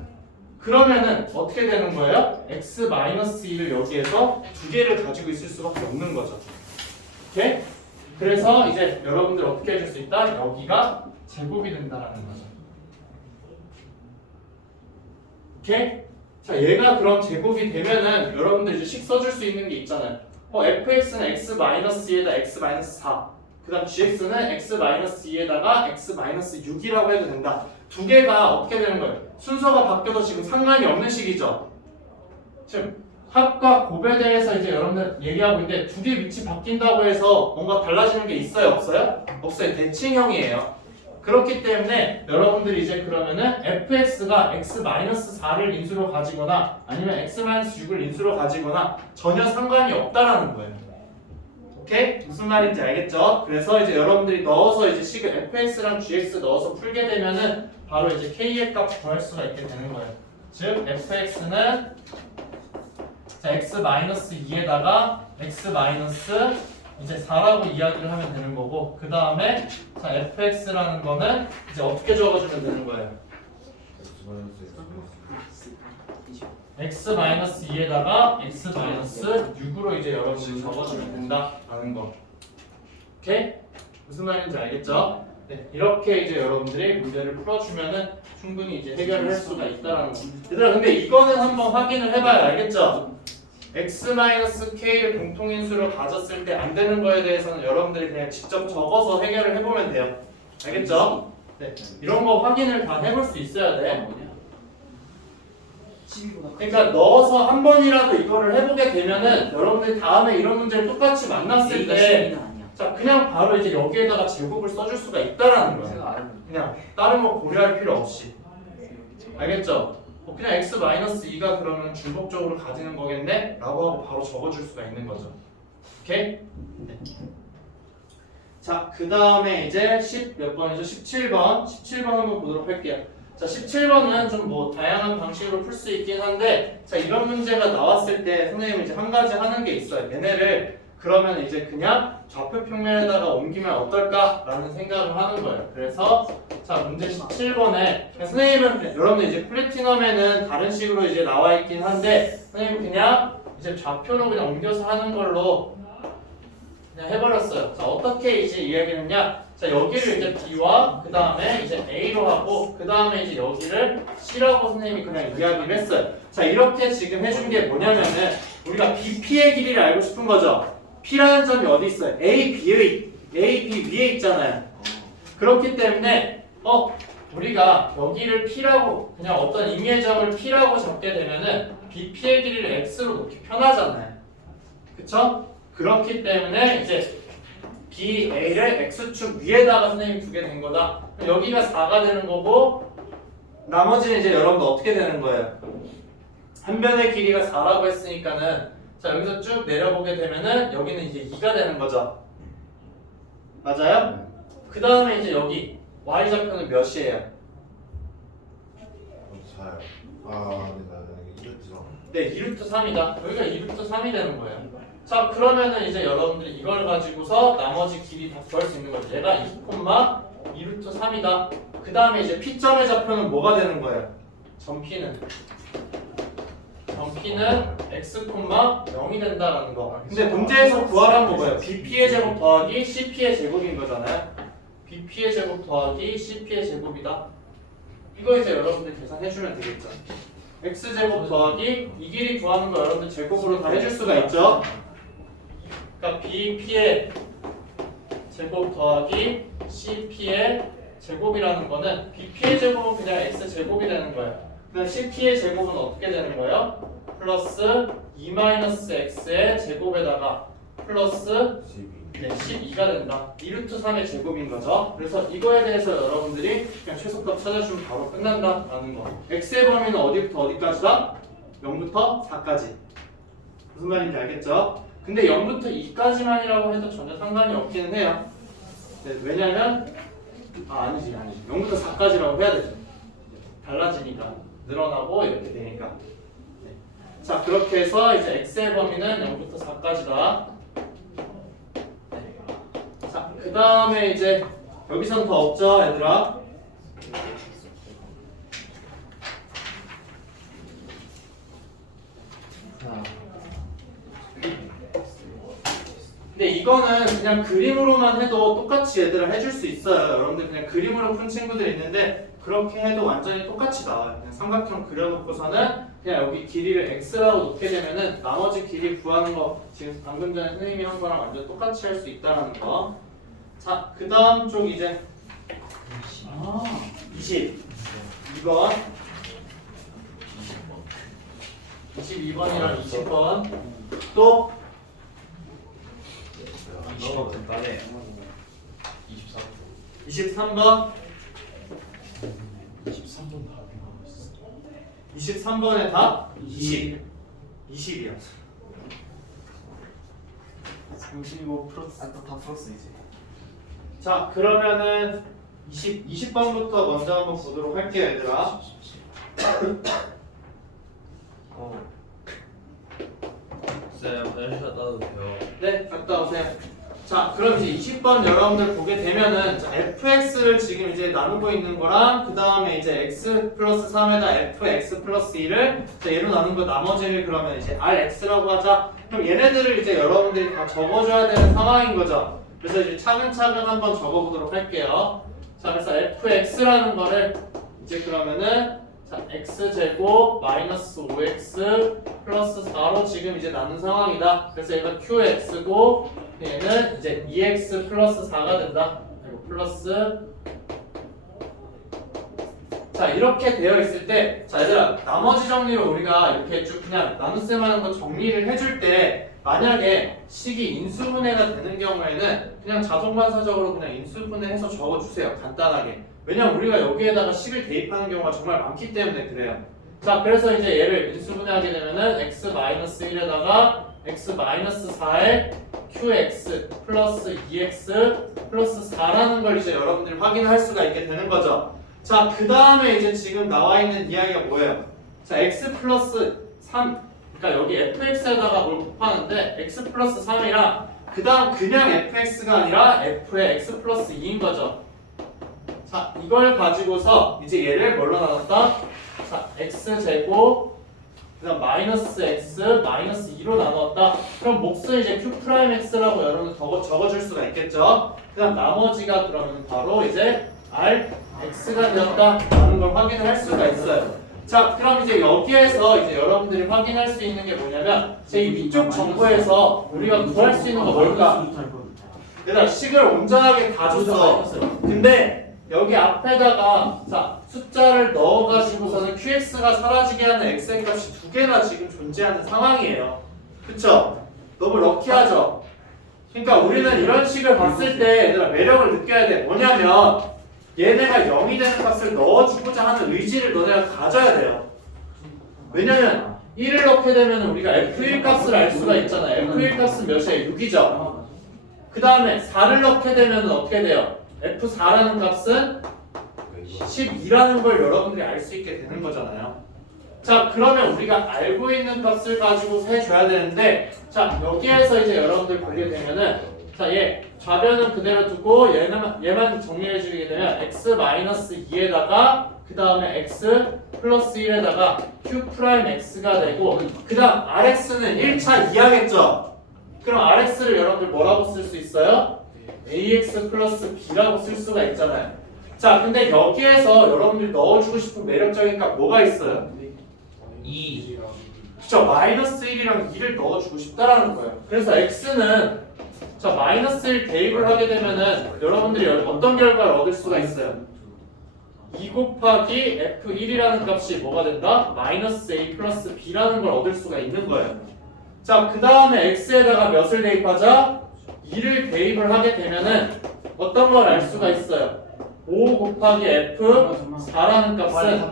그러면은 어떻게 되는 거예요? x-2를 여기에서 두 개를 가지고 있을 수밖에 없는 거죠. 오케이? 그래서 이제 여러분들 어떻게 해줄 수 있다? 여기가 제곱이 된다라는 거죠. 오케이? 자, 얘가 그럼 제곱이 되면은 여러분들 이제 식 써줄 수 있는 게 있잖아요. fx는 x-2에다 x-4 그 다음 gx는 x-2에다가 x-6이라고 해도 된다. 두 개가 어떻게 되는 거예요? 순서가 바뀌어도 지금 상관이 없는 식이죠. 지금 합과 곱에 대해서 이제 여러분들 얘기하고 있는데 두 개 위치 바뀐다고 해서 뭔가 달라지는 게 있어요? 없어요? 없어요. 대칭형이에요. 그렇기 때문에 여러분들이 이제 그러면은 fx가 x-4를 인수로 가지거나 아니면 x-6을 인수로 가지거나 전혀 상관이 없다라는 거예요. 오케이? 무슨 말인지 알겠죠? 그래서 이제 여러분들이 넣어서 이제 식을 fx랑 gx 넣어서 풀게 되면은 바로 이제 k의 값 구할 수가 있게 되는 거예요. 즉 fx는 자, x-2에다가 x- 이제 4라고 이야기를 하면 되는 거고 그 다음에 자 fx라는 거는 이제 어떻게 적어주면 되는 거예요? x-2에다가 x-6으로 이제 여러분들이 적어주면 된다라는 거. 오케이? 무슨 말인지 알겠죠? 네, 이렇게 이제 여러분들이 문제를 풀어주면은 충분히 이제 해결을 할 수가 있다라는 거. 얘들아, 근데 이거는 한번 확인을 해봐야 알겠죠? x-k를 공통인수로 가졌을 때 안 되는 거에 대해서는 여러분들이 그냥 직접 적어서 해결을 해보면 돼요. 알겠죠? 네, 이런 거 확인을 다 해볼 수 있어야 돼. 그러니까 넣어서 한 번이라도 이거를 해보게 되면은 여러분들이 다음에 이런 문제를 똑같이 만났을 때 자, 그냥 바로 이제 여기에다가 제곱을 써줄 수가 있다라는 거예요. 그냥 다른 거 고려할 필요 없이. 알겠죠? 그냥 x-2가 그러면 중복적으로 가지는 거겠네? 라고 하고 바로 적어줄 수가 있는 거죠. 오케이? 네. 자, 그 다음에 이제 10 몇 번이죠? 17번. 17번 한번 보도록 할게요. 자, 17번은 좀 뭐 다양한 방식으로 풀 수 있긴 한데 자, 이런 문제가 나왔을 때 선생님이 이제 한 가지 하는 게 있어요. 얘네를 그러면 이제 그냥 좌표 평면에다가 옮기면 어떨까라는 생각을 하는 거예요. 그래서 자, 문제 17번에 선생님은 여러분들 이제 플래티넘에는 다른 식으로 이제 나와 있긴 한데 선생님 그냥 이제 좌표로 그냥 옮겨서 하는 걸로 그냥 해버렸어요. 자, 어떻게 이제 이야기했냐? 자, 여기를 이제 B와 그 다음에 이제 A로 하고 그 다음에 이제 여기를 C라고 선생님이 그냥 이야기를 했어요. 자, 이렇게 지금 해준 게 뭐냐면은 우리가 BP의 길이를 알고 싶은 거죠. P라는 점이 어디 있어요? A, B 위에 있잖아요. 그렇기 때문에 우리가 여기를 P라고 그냥 어떤 임의의 점을 P라고 잡게 되면은 BP의 길이를 x로 놓기 편하잖아요. 그쵸? 그렇기 때문에 이제 BA를 x축 위에다가 선생님이 두게 된 거다. 그럼 여기가 4가 되는 거고 나머지는 이제 여러분들 어떻게 되는 거예요? 한 변의 길이가 4라고 했으니까는 자 여기서 쭉 내려보게 되면은 여기는 이제 2가 되는 거죠. 맞아요? 그 다음에 이제 여기 y좌표는 몇이에요? 4요. 아, 네, 이랬죠. 네, 2루트 3이다. 여기가 2루트 3이 되는 거예요. 자, 그러면은 이제 여러분들이 이걸 가지고서 나머지 길이 다 구할 수 있는 거죠. 얘가 2루트 3이다. 그 다음에 이제 P점의 좌표는 뭐가 되는 거예요? 점P는 x, 0이 된다라는 거. 근데 문제에서 구하란 거 뭐예요? BP의 제곱 더하기 CP의 제곱인 거잖아요. BP의 제곱 더하기 CP의 제곱이다. 이거 이제 여러분들 계산해주면 되겠죠. x제곱 더하기 이 길이 구하는 거 여러분들 제곱으로 다 해줄 수가 있죠. 그러니까 BP의 제곱 더하기 CP의 제곱이라는 거는 BP의 제곱은 그냥 x제곱이 되는 거예요. 그럼 CP의 제곱은 어떻게 되는 거예요? 플러스 2-x의 제곱에다가 플러스 12가 된다. 2루트 3의 제곱인 거죠. 그래서 이거에 대해서 여러분들이 그냥 최소값 찾아주면 바로 끝난다라는 거. x의 범위는 어디부터 어디까지다? 0부터 4까지. 무슨 말인지 알겠죠? 근데 0부터 2까지만이라고 해도 전혀 상관이 없기는 해요. 네, 왜냐면 아니지 0부터 4까지라고 해야 되죠. 달라지니까 늘어나고 이렇게 되니까. 네. 자 그렇게 해서 이제 x의 범위는 0부터 4까지다. 자, 그 다음에 이제 여기선 더 없죠, 얘들아? 근데 이거는 그냥 그림으로만 해도 똑같이 얘들아 해줄 수 있어요. 여러분들 그냥 그림으로 푼 친구들 있는데 그렇게 해도 완전히 똑같이 나와요. 그냥 삼각형 그려놓고서는 그냥 여기 길이를 x라고 놓게 되면은 나머지 길이 구하는 거 지금 방금 전에 선생님이 한 거랑 완전 똑같이 할 수 있다는 거. 자, 그 다음 쪽 이제 22번 22번이랑 20번 또 너무 간단해. 23번 13번 답이 나왔어. 23번의 답 20이야. 35 플러스 다 플러스 이제. 자 그러면은 20번부터 먼저 한번 보도록 할게요 얘들아. 쌤, 헬스 따도 돼요. 네 갔다 오세요. 자 그럼 이제 20번 여러분들 보게 되면은 자, fx를 지금 이제 나누고 있는 거랑 그 다음에 이제 x 플러스 3에다 fx 플러스 2를 얘로 나눈 거 나머지를 그러면 이제 rx라고 하자. 그럼 얘네들을 이제 여러분들이 다 적어줘야 되는 상황인 거죠. 그래서 이제 차근차근 한번 적어보도록 할게요. 자 그래서 fx라는 거를 이제 그러면은 자 x제곱 마이너스 5x 플러스 4로 지금 이제 나눈 상황이다. 그래서 얘가 qx고 얘는 이제 2x 플러스 4가 된다. 그리고 플러스 자 이렇게 되어 있을 때 자 얘들아 나머지 정리를 우리가 이렇게 쭉 그냥 나눗셈 하는 거 정리를 해줄 때 만약에 식이 인수분해가 되는 경우에는 그냥 자동반사적으로 그냥 인수분해해서 적어주세요. 간단하게. 왜냐면 우리가 여기에다가 식을 대입하는 경우가 정말 많기 때문에 그래요. 자 그래서 이제 얘를 인수분해하게 되면은 x-1에다가 x-4에 qx 플러스 2x 플러스 4라는 걸 이제 여러분들이 확인할 수가 있게 되는 거죠. 자 그 다음에 이제 지금 나와 있는 이야기가 뭐예요? 자 x 플러스 3 그러니까 여기 fx에다가 뭘 곱하는데 x 플러스 3이랑 그 다음 그냥 fx가 아니라 f의 x 플러스 2인 거죠. 자 이걸 가지고서 이제 얘를 뭘로 나눴다? 자 x제곱 그 다음 마이너스 x 마이너스 2로 나눴다. 그럼 몫은 이제 q 프라임 x라고 여러분 적어줄 수가 있겠죠. 그 다음 나머지가 그러면 바로 이제 r x가 되었다라는 걸 확인을 할 수가 있어요. 자 그럼 이제 여기에서 이제 여러분들이 확인할 수 있는 게 뭐냐면 제 이 위쪽 정보에서 우리가 구할 수 있는 거 뭘까? 얘들아 식을 온전하게 다 줬어. 근데 여기 앞에다가 자 숫자를 넣어가지고서는 QX가 사라지게 하는 XN 값이 두 개나 지금 존재하는 상황이에요. 그쵸? 너무 럭키하죠? 그러니까 우리는 이런 식을 봤을 때 얘들아 매력을 느껴야 돼. 뭐냐면 얘네가 0이 되는 값을 넣어주고자 하는 의지를 너네가 가져야 돼요. 왜냐면 1을 넣게 되면 우리가 F1 값을 알 수가 있잖아요. F1 값은 몇이에요? 6이죠? 그 다음에 4를 넣게 되면 어떻게 돼요? F4라는 값은 12라는 걸 여러분들이 알 수 있게 되는 거잖아요. 자, 그러면 우리가 알고 있는 값을 가지고 해줘야 되는데, 자, 여기에서 이제 여러분들 보게 되면은, 자, 얘 좌변은 그대로 두고 얘만 정리해 주게 되면 x-2에다가 그 다음에 x 플러스 1에다가 q 프라임 x가 되고, 그 다음 rx는 1차 이하겠죠? 그럼 rx를 여러분들 뭐라고 쓸 수 있어요? ax 플러스 b라고 쓸 수가 있잖아요. 자, 근데 여기에서 여러분들이 넣어주고 싶은 매력적인 값 뭐가 있어요? 2. 그쵸? 마이너스 1이랑 2를 넣어주고 싶다라는 거예요. 그래서 x는 자 마이너스 1 대입을 하게 되면은 여러분들이 어떤 결과를 얻을 수가 있어요? 2 곱하기 f1이라는 값이 뭐가 된다? 마이너스 a 플러스 b라는 걸 얻을 수가 있는 거예요. 자, 그 다음에 x에다가 몇을 대입하자? 2를 대입을 하게 되면은 어떤 걸 알 수가 있어요? 5 곱하기 f4라는 값은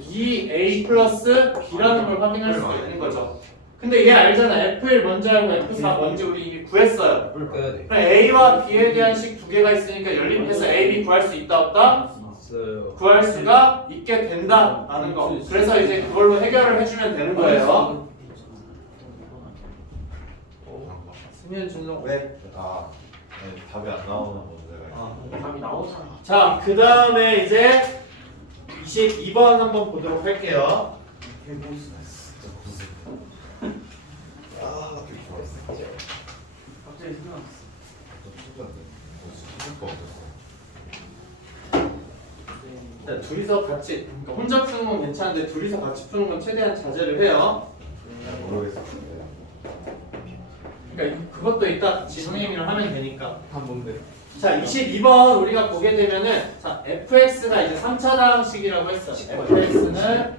2a 플러스 b라는 걸 확인할 수가 있는 거죠. 근데 얘 알잖아. f1 먼저 알고 f4 먼저 우리 이미 구했어요. 꺼야 돼. 그럼 a와 b에 대한 식 두 개가 있으니까 연립해서 a, b 구할 수 있다 없다? 있어요. 구할 수가 있게 된다라는 거. 그래서 이제 그걸로 해결을 해주면 되는 거예요. 승현 준동 왜? 아, 아니, 답이 안 나오는 문제가 있어. 답이 나오잖아. 자, 그 다음에 이제 22번 한번 보도록 할게요. 아, 나 되게 좋아했어. 갑자기 생각났어. 자, 둘이서 같이, 그러니까 혼자 푸는 건 괜찮은데 둘이서 같이 푸는 건 최대한 자제를 해요. 모르겠어. 그러니까 그것도 이따 선생님이랑 하면 되니까. 다 뭔데? 자, 22번 우리가 보게 되면은 자, fx가 이제 3차당식이라고 했어. fx는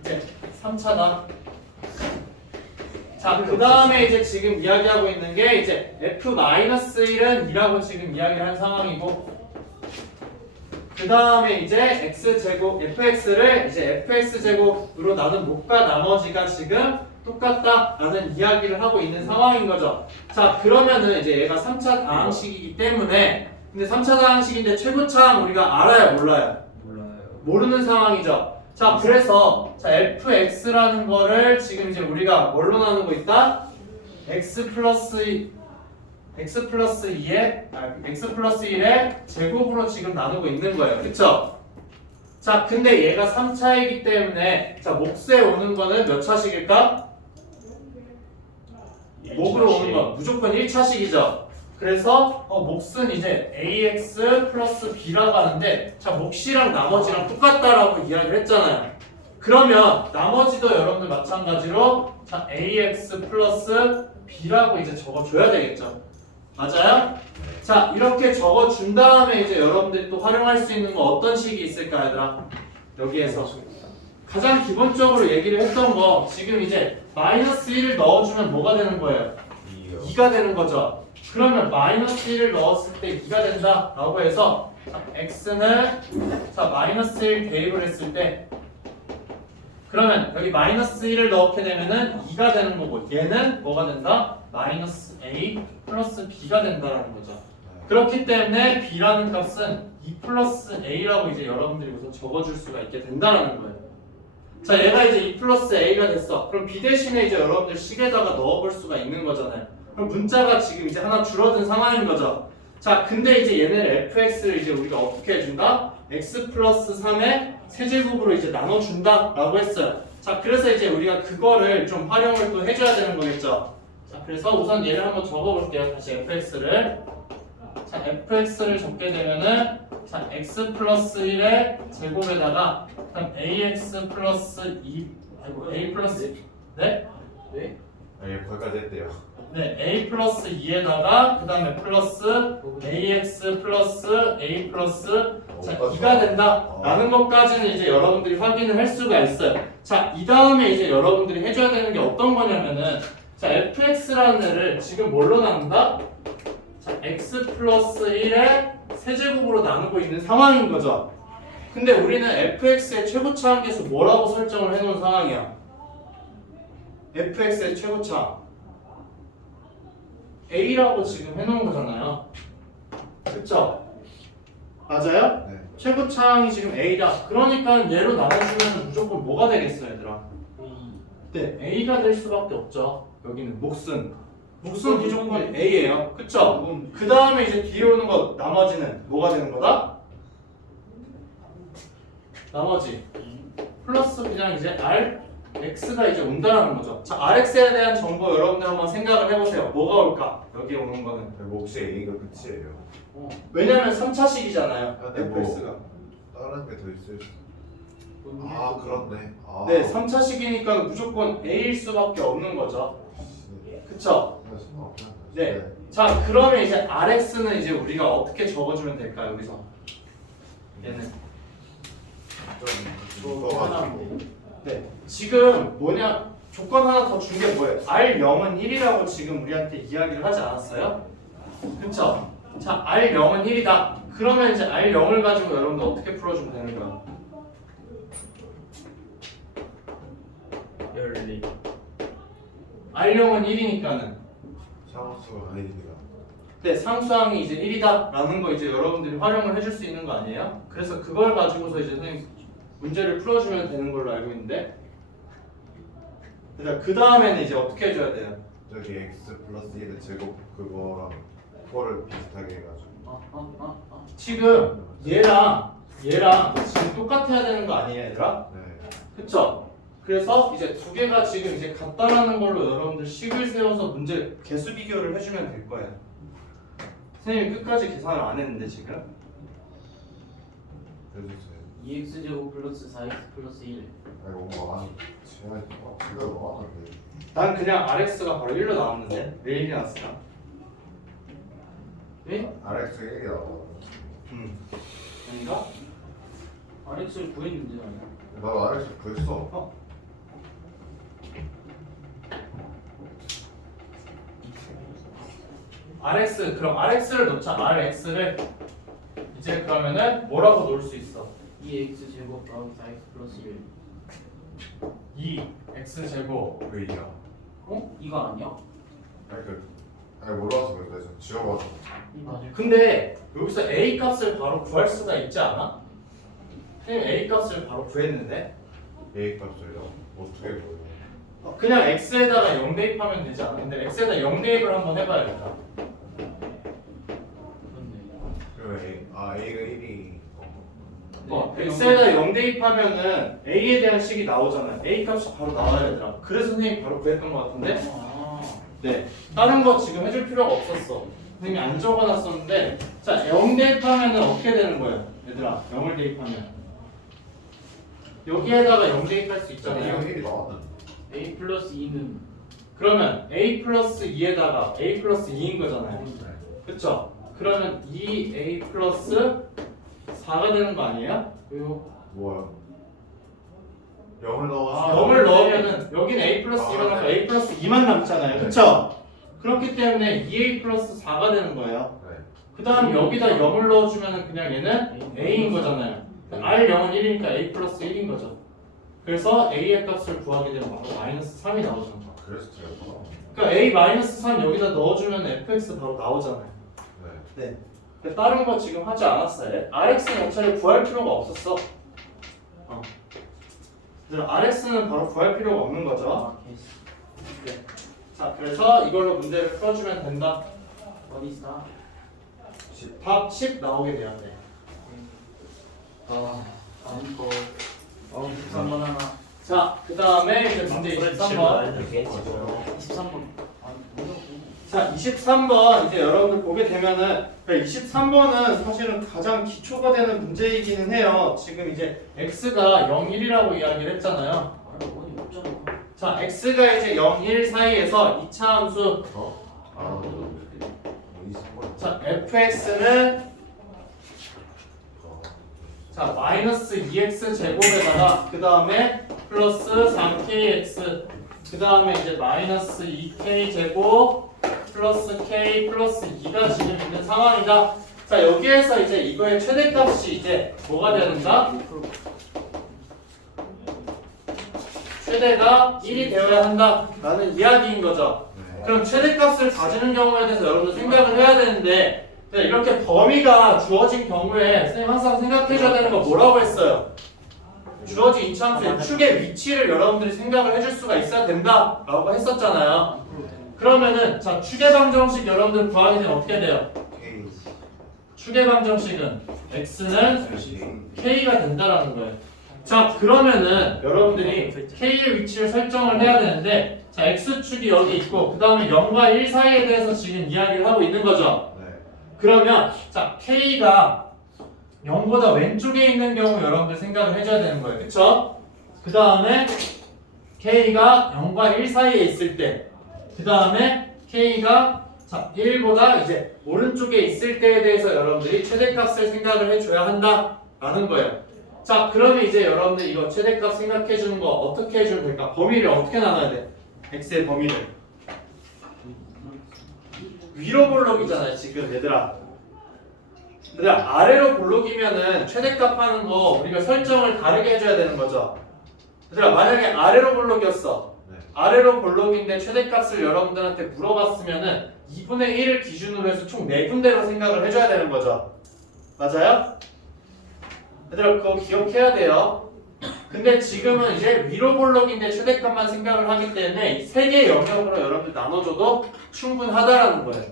이제 3차당. 자, 그 다음에 이제 지금 이야기하고 있는 게 이제 f-1은 2라고 지금 이야기를 한 상황이고, 그 다음에 이제 x제곱, fx를 이제 fx제곱으로 나눈 몫과 나머지가 지금 똑같다라는 이야기를 하고 있는 상황인 거죠. 자, 그러면은 이제 얘가 3차 다항식이기 때문에, 근데 3차 다항식인데 최고차항 우리가 알아요, 몰라요? 몰라요. 모르는 상황이죠. 자, 그래서 자 fx라는 거를 지금 이제 우리가 뭘로 나누고 있다? x 플러스 1의 제곱으로 지금 나누고 있는 거예요. 그쵸? 자, 근데 얘가 3차이기 때문에 자 몫에 오는 거는 몇 차식일까? 몫으로 오는 건 무조건 1차식이죠. 그래서 몫은 이제 ax 플러스 b라고 하는데 자 몫이랑 나머지랑 똑같다라고 이야기를 했잖아요. 그러면 나머지도 여러분들 마찬가지로 자 ax 플러스 b라고 이제 적어줘야 되겠죠. 맞아요? 자, 이렇게 적어준 다음에 이제 여러분들이 또 활용할 수 있는 거 어떤 식이 있을까, 얘들아? 여기에서 가장 기본적으로 얘기를 했던 거 지금 이제 마이너스 1을 넣어주면 뭐가 되는 거예요? 2가 되는 거죠. 그러면 마이너스 1을 넣었을 때 2가 된다라고 해서 자, x는 자 마이너스 1 대입을 했을 때 그러면 여기 마이너스 1을 넣게 되면은 2가 되는 거고 얘는 뭐가 된다? 마이너스 a 플러스 b가 된다라는 거죠. 그렇기 때문에 b라는 값은 2 플러스 a라고 이제 여러분들이 우선 적어줄 수가 있게 된다라는 거예요. 자, 얘가 이제 2 플러스 a가 됐어. 그럼 b 대신에 이제 여러분들 식에다가 넣어볼 수가 있는 거잖아요. 그럼 문자가 지금 이제 하나 줄어든 상황인 거죠. 자, 근데 이제 얘네를 fx를 이제 우리가 어떻게 해준다? x 플러스 3의 세제곱으로 이제 나눠준다라고 했어요. 자, 그래서 이제 우리가 그거를 좀 활용을 또 해줘야 되는 거겠죠. 자, 그래서 우선 얘를 한번 적어볼게요. 다시 fx를. 자, fx를 적게 되면은 자, x 플러스 1의 제곱에다가 그럼 ax 플러스 2 아이고 a 플러스 네? 네? 아니 거기까지 했대요. 네, a 플러스 2에다가 그 다음에 플러스 ax 플러스 a 플러스 자 2가 된다 라는 것까지는 이제 여러분들이 확인을 할 수가 있어요. 자, 이 다음에 이제 여러분들이 해줘야 되는 게 어떤 거냐면은 자, fx라는 애를 지금 뭘로 나눈다? 자, x 플러스 1의 세제곱으로 나누고 있는 상황인 거죠. 근데 우리는 fx의 최고차 함계수 뭐라고 설정을 해놓은 상황이야? fx의 최고차 a라고 지금 해놓은 거잖아요. 그쵸? 맞아요? 네. 최고차항이 지금 a다. 그러니까 얘로 나눠주면 무조건 뭐가 되겠어, 얘들아? 네, a가 될 수밖에 없죠. 여기는 목순 무조건 a예요. 그쵸? 그 다음에 이제 뒤에 오는 거 나머지는 뭐가 되는 거다? 나머지 플러스 그냥 이제 r x가 이제 온다는 거죠. 자, rx에 대한 정보 여러분들 한번 생각을 해보세요. 뭐가 올까? 여기 오는 거는 혹시 A가 끝이에요? 왜냐면 3차식이잖아요. 근데 뭐 fx가 다른 게 더 있을 수. 아 그렇네. 아. 네, 3차식이니까 무조건 a일 수밖에 없는 거죠. 그쵸? 네. 자, 그러면 이제 rx는 이제 우리가 어떻게 적어주면 될까 여기서? 얘는 네. 지금 뭐냐 조건 하나 더 준 게 뭐예요? R0은 1이라고 지금 우리한테 이야기를 하지 않았어요? 그쵸? 자, R0은 1이다. 그러면 이제 R0을 가지고 여러분들 어떻게 풀어주면 되는 거야? 열리. R0은 1이니까는 상수가 아니니까. 네, 상수항이 이제 1이다 라는 거 이제 여러분들이 활용을 해줄 수 있는 거 아니에요? 그래서 그걸 가지고서 이제 선생님 문제를 풀어주면 되는 걸로 알고 있는데 그 다음에는 이제 어떻게 해줘야 돼요? 저기 x 플러스 1의 제곱 그거랑 그거를 비슷하게 해가지고. 지금 얘랑 지금 똑같아야 되는 거 아니에요, 얘들아? 네. 그쵸? 그래서 이제 두 개가 지금 이제 같다라는 걸로 여러분들 식을 세워서 문제 개수 비교를 해주면 될 거예요. 선생님이 끝까지 계산을 안 했는데 지금 해주세요. 2x제곱 플러스 4x 플러스 1. 아니 뭔가 한 제가 너무 하는데. 난 그냥 RX가 바로 1로 나왔는데 왜 1이 나왔을까? 왜? RX 1이 나와. 아닌가? rx를 구했는데 아니야? 나도 RX 구했어. RX 그럼 RX를 넣자. RX를 이제 그러면은 뭐라고 놓을 수 있어? 2x제곱 더하기 4x 플러스 1. 2x 제곱 왜이야? 어? 이거 아니야? 아니 몰라서 그래. 좀 지워봐서. 맞아. 근데 여기서 A 값을 바로 구할 수가 있지 않아? 선생님 A 값을 바로 구했는데 A 값을요? 어떻게 보여? 그냥 X에다가 0 대입하면 되지 않아? 근데 X에다 0 대입을 한번 해봐야겠다. 그러면 A가 1이 X에다 0 대입하면은 A에 대한 식이 나오잖아요. A 값이 바로 나와야 되더라. 그래서 선생님이 바로 구했던 것 같은데 네, 다른 거 지금 해줄 필요가 없었어. 선생님이 안 적어놨었는데 자, 0 대입하면은 어떻게 되는 거예요? 얘들아, 0을 대입하면 여기에다가 0 대입할 수 있잖아요. 1이 나왔는데. a 플러스 2는 그러면 A 플러스 2에다가 A 플러스 2인 거잖아요. 그쵸? 그러면 2A 플러스 4가 되는 거 아니에요? 왜요? 뭐야? 0을 넣어서 0을 넣으면은 여기는 A 플러스 2가 나서 A 플러스 2만 남잖아요. 그쵸? 그렇기 때문에 2A 플러스 4가 되는 거예요. 네. 그 다음 여기다 0을 넣어주면은 그냥 얘는 A인 거잖아요. R0은 1이니까 A 플러스 1인 거죠. 그래서 A의 값을 구하게 되면 바로 마이너스 3이 나오죠. 그래서 틀렸구나. 그러니까 A 마이너스 3 여기다 넣어주면 fx 바로 나오잖아요. 네. 네. 다른 거 지금 하지 않았어요. RX는 어차피 구할 필요가 없었어. RX는 바로 구할 필요가 없는 거죠. 네. 자, 그래서 이걸로 문제를 풀어주면 된다. 어디 있어? 답 10 나오게 돼야 돼. 다음 거. 23번 하나. 자, 그 다음에 이제 문제 23번. 23번. 아니 뭐라고? 자, 23번 이제 여러분들 보게 되면은 23번은 사실은 가장 기초가 되는 문제이기는 해요. 지금 이제 x가 0, 1이라고 이야기를 했잖아요. 아니 어디 없잖아. 자, 자, x가 이제 0, 1 사이에서 2차 함수 아, 어디 있어? 자, fx는 자, 마이너스 2x 제곱에다가 그 다음에 플러스 4kx 그 다음에 이제 마이너스 2k 제곱 플러스 k 플러스 2가 지금 있는 상황이다. 자, 여기에서 이제 이거의 최대값이 이제 뭐가 돼야 된다? 최대가 1이 되어야 한다라는 이야기인 거죠. 그럼 최대값을 가지는 경우에 대해서 여러분들 생각을 해야 되는데 이렇게 범위가 주어진 경우에 선생님 항상 생각해줘야 되는 거 뭐라고 했어요? 주어진 이차함수의 축의 위치를 여러분들이 생각을 해줄 수가 있어야 된다라고 했었잖아요. 그러면은 자, 축의 방정식 여러분들 구하게 되면 어떻게 돼요? K 축의 방정식은 x는 K k가 된다라는 거예요. 자, 그러면은 여러분들이 k의 위치를 설정을 해야 되는데 자, x축이 여기 있고 그 다음에 0과 1 사이에 대해서 지금 이야기를 하고 있는 거죠. 네. 그러면 자, k가 0보다 왼쪽에 있는 경우 여러분들 생각을 해줘야 되는 거예요. 그쵸? 그 다음에 k가 0과 1 사이에 있을 때 그 다음에 k가 자, 1보다 이제 오른쪽에 있을 때에 대해서 여러분들이 최대값을 생각을 해줘야 한다라는 거예요. 자, 그러면 이제 여러분들 이거 최대값 생각해 주는 거 어떻게 해주면 될까? 범위를 어떻게 나눠야 돼? x의 범위를 위로 볼록이잖아요 지금 얘들아. 아래로 볼록이면은 최대값 하는 거 우리가 설정을 다르게 해줘야 되는 거죠. 얘들아, 만약에 아래로 볼록이었어. 네. 아래로 볼록인데 최대값을 여러분들한테 물어봤으면은 2분의 1을 기준으로 해서 총 4군데로 생각을 해줘야 되는 거죠. 맞아요? 얘들아, 그거 기억해야 돼요. 근데 지금은 이제 위로 볼록인데 최대값만 생각을 하기 때문에 이 3개의 영역으로 여러분들 나눠줘도 충분하다라는 거예요.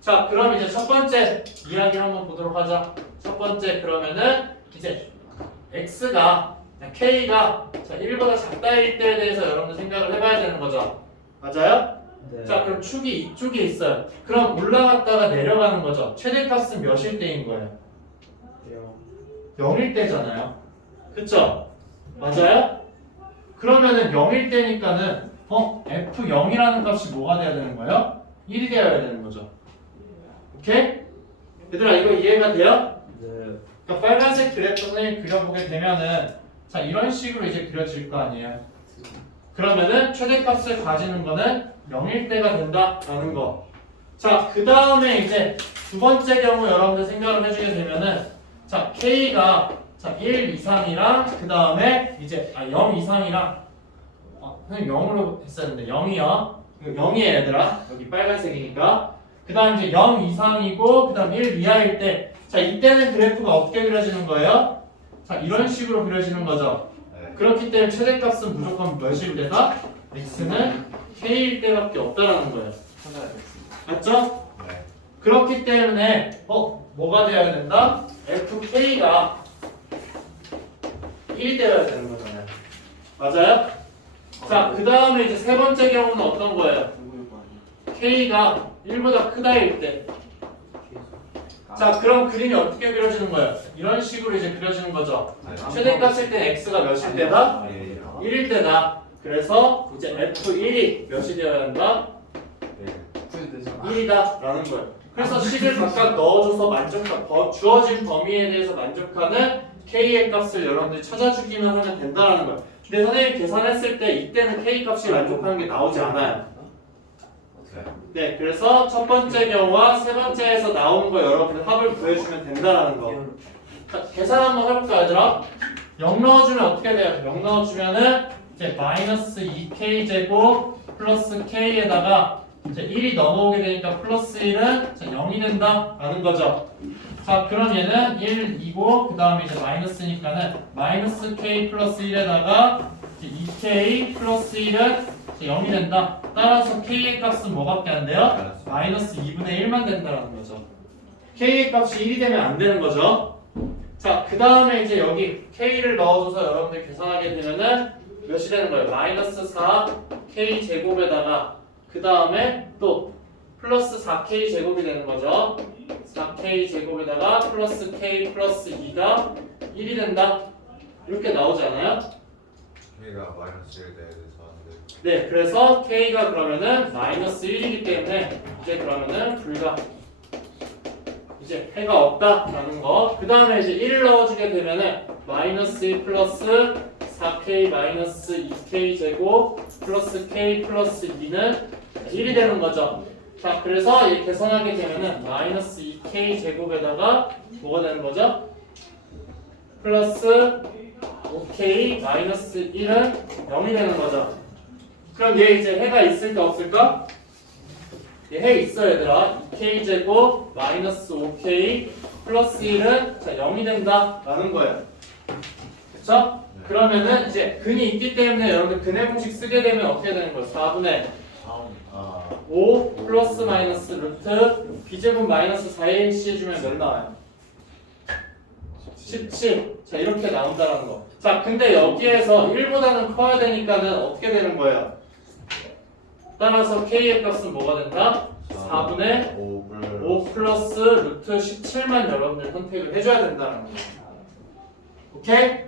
자, 그럼 이제 첫 번째 이야기 한번 보도록 하자. 첫 번째 그러면은 이제 x가 k가 자, 1보다 작다일 때에 대해서 여러분들 생각을 해봐야 되는 거죠. 맞아요? 네. 자, 그럼 축이 이쪽에 있어요. 그럼 올라갔다가 내려가는 거죠. 최대값은 몇일 때인 거예요? 0일 때잖아요. 그쵸? 맞아요? 그러면은 0일 때니까는 f0이라는 값이 뭐가 돼야 되는 거예요? 1이 되어야 되는 거죠. 오케이? 얘들아, 이거 이해가 돼요? 네. 그러니까 빨간색 그래프 선생님 그려보게 되면은 자, 이런 식으로 이제 그려질 거 아니에요. 그러면은 최대값을 가지는 거는 0일 때가 된다라는 거. 자, 그 다음에 이제 두 번째 경우 여러분들 생각을 해주게 되면은 자, k가 자, 1 이상이랑 그 다음에 이제 0 이상이랑 선생님 0으로 했었는데 0이요. 0이에요 얘들아. 여기 빨간색이니까. 그 다음 이제 0 이상이고 그 다음 1 이하일 때 자, 이때는 그래프가 어떻게 그려지는 거예요? 자, 이런 식으로 그려지는 거죠. 네. 그렇기 때문에 최대값은 무조건 몇일 때다? x는 k일 때밖에 없다라는 거예요. 맞죠? 네. 그렇기 때문에 뭐가 되어야 된다? fk가 1이 되어야 되는 거잖아요. 맞아요? 자, 그 다음에 이제 세 번째 경우는 어떤 거예요? k가 1보다 크다일 때. 자, 그럼 그림이 어떻게 그려지는 거예요? 이런 식으로 이제 그려지는 거죠. 최대값일 때 x가 몇일 때다? 1일 때다. 그래서 이제 f1이 몇이 되어야 한다? 1이다 라는 거예요. 그래서 식을 각각 넣어줘서 주어진 범위에 대해서 만족하는 k의 값을 여러분들이 찾아주기만 하면 된다는 거예요. 근데 선생님이 계산했을 때 이때는 k 값이 만족하는 게 나오지 않아요. 네, 그래서 첫 번째 경우와 세 번째에서 나오는 거 여러분들 합을 구해주면 된다는 거. 자, 계산 한번 해볼까 얘들아? 0 넣어주면 어떻게 돼요? 0 넣어주면은 이제 마이너스 2k 제곱 플러스 k에다가 이제 1이 넘어오게 되니까 플러스 1은 0이 된다라는 거죠. 자, 그럼 얘는 1, 2고 그 다음에 이제 마이너스니까는 마이너스 k 플러스 1에다가 이제 2k 플러스 1은 0이 된다. 따라서 k의 값은 뭐밖에 안 돼요? 마이너스 2분의 1만 된다라는 거죠. k의 값이 1이 되면 안 되는 거죠. 자, 그 다음에 이제 여기 k를 넣어줘서 여러분들 계산하게 되면은 몇이 되는 거예요? 마이너스 4k 제곱에다가 그 다음에 또 플러스 4k 제곱이 되는 거죠. 4k 제곱에다가 플러스 k 플러스 2가 1이 된다. 이렇게 나오지 않아요? K가 마이너스 1 돼야 돼서 네, 그래서 K가 그러면은 마이너스 1이기 때문에 이제 그러면은 불가 이제 해가 없다라는 거. 그 다음에 이제 1을 넣어주게 되면은 마이너스 1 플러스 4K 마이너스 2K 제곱 플러스 K 플러스 2는 1이 되는 거죠. 자, 그래서 이 계산하게 되면은 마이너스 2K 제곱에다가 뭐가 되는 거죠? 플러스 5K 마이너스 1은 0이 되는 거죠. 그럼 얘 이제 해가 있을까 없을까? 얘 해 있어 얘들아. 2K 제곱 마이너스 5K 플러스 1은 자 0이 된다 라는 거예요. 그쵸? 그러면은 이제 근이 있기 때문에 여러분들 근의 공식 쓰게 되면 어떻게 되는 거예요? 4분의 아 5 플러스 마이너스 루트 b제곱 마이너스 4ac 해주면 몇 나와요? 17. 자 이렇게 나온다는 거. 자 근데 여기에서 1보다는 커야 되니까는 어떻게 되는 거예요? 따라서 k의 값은 뭐가 된다? 4분의 5 플러스 루트 17만 여러분들 선택을 해줘야 된다는 거예요. 오케이?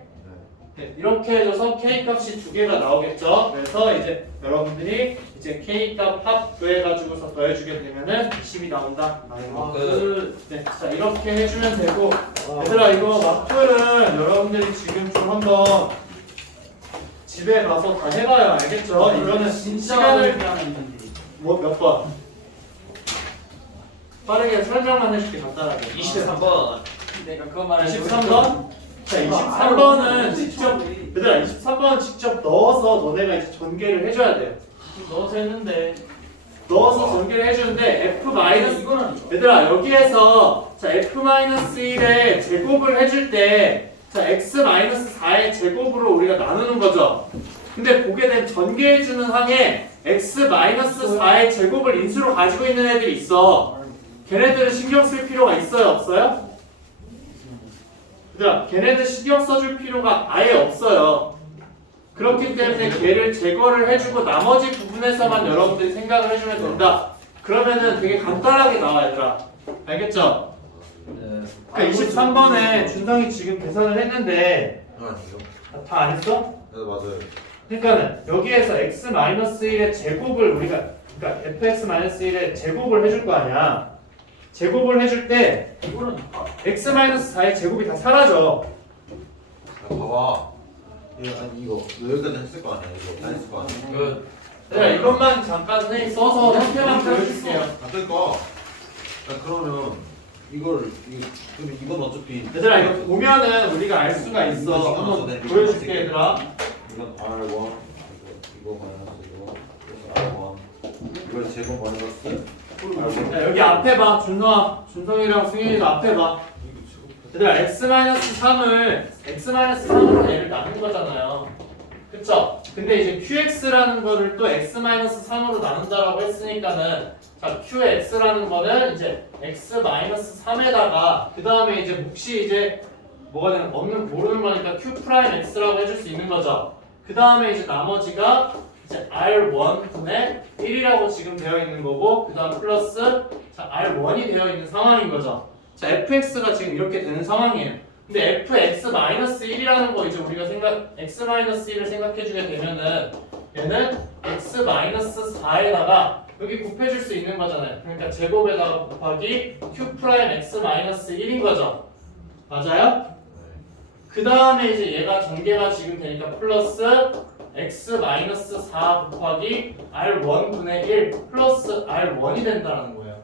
네, 이렇게 해줘서 k 값이 두 개가 나오겠죠. 그래서 이제 여러분들이 이제 k 값 합 구해가지고서 더해주게 되면은 20이 나온다. 네, 자 이렇게 해주면 되고 얘들아 이거 마플은 여러분들이 지금 좀 한번 집에 가서 다 해봐요. 알겠죠? 이거는 시간을 뭐 몇 번? 빠르게 설명만 해줄게 간단하게. 23번. 내가 그거 말하려고 23번? 자 23번은 직접 얘들아 23번은 직접 넣어서 너네가 이제 전개를 해줘야 돼요. 넣어서 했는데 넣어서 전개를 해주는데 f 마이너스 이거는 얘들아 여기에서 자 f 마이너스 1의 제곱을 해줄 때 자 x 마이너스 4의 제곱으로 우리가 나누는 거죠. 근데 보게 된 전개해주는 항에 x 마이너스 4의 제곱을 인수로 가지고 있는 애들이 있어. 걔네들은 신경 쓸 필요가 있어요 없어요? 얘들아 걔네들 신경 써줄 필요가 아예 없어요. 그렇기 때문에 걔를 제거를 해주고 나머지 부분에서만 여러분들이 생각을 해주면 된다. 그러면은 되게 간단하게 나와 얘들아. 알겠죠? 네. 그러니까 23번에 준성이 지금 계산을 했는데 아니요. 다 안 했어? 네 맞아요. 그러니까는 여기에서 x-1의 제곱을 우리가 그러니까 fx-1의 제곱을 해줄 거 아니야. 제곱을 해줄 때 이거는 x-4의 제곱이 다 사라져. 야, 봐봐. 아니 이거 여기까지 했을 거 아니야. 이거 다 했을 거 아니야. 내가 이것만 잠깐 선생님 써서 형태만 보여줄게요. 안될 거. 야 그러면 그럼 이건 어차피 얘들아 이거 보면은 우리가 알 수가 있어. 한번 보여줄게 얘들아. 이건 R1 이거 마이너스 이거 그래서 R1 이걸 제곱 마이너스 R1 자, 여기 앞에 봐. 준성이랑 승현이도 앞에 봐. 얘들아 x-3으로 얘를 나눈 거잖아요. 그쵸? 근데 이제 qx라는 거를 또 x-3으로 나눈다라고 했으니까는 자 qx라는 거는 이제 x-3에다가 그 다음에 이제 몫이 이제 뭐가 되는 없는 모르는 거니까 q'x라고 해줄 수 있는 거죠. 그 다음에 이제 나머지가 이제 r1분의 1이라고 지금 되어 있는 거고 그 다음 플러스 자 r1이 되어 있는 상황인 거죠. 자 fx가 지금 이렇게 되는 상황이에요. 근데 fx-1이라는 거 이제 우리가 x-1을 생각해주게 되면은 얘는 x-4에다가 여기 곱해줄 수 있는 거잖아요. 그러니까 제곱에다가 곱하기 q'x-1인 거죠. 맞아요? 그 다음에 이제 얘가 전개가 지금 되니까 플러스 x-4 곱하기 r1분의 1 플러스 r1이 된다는 거예요.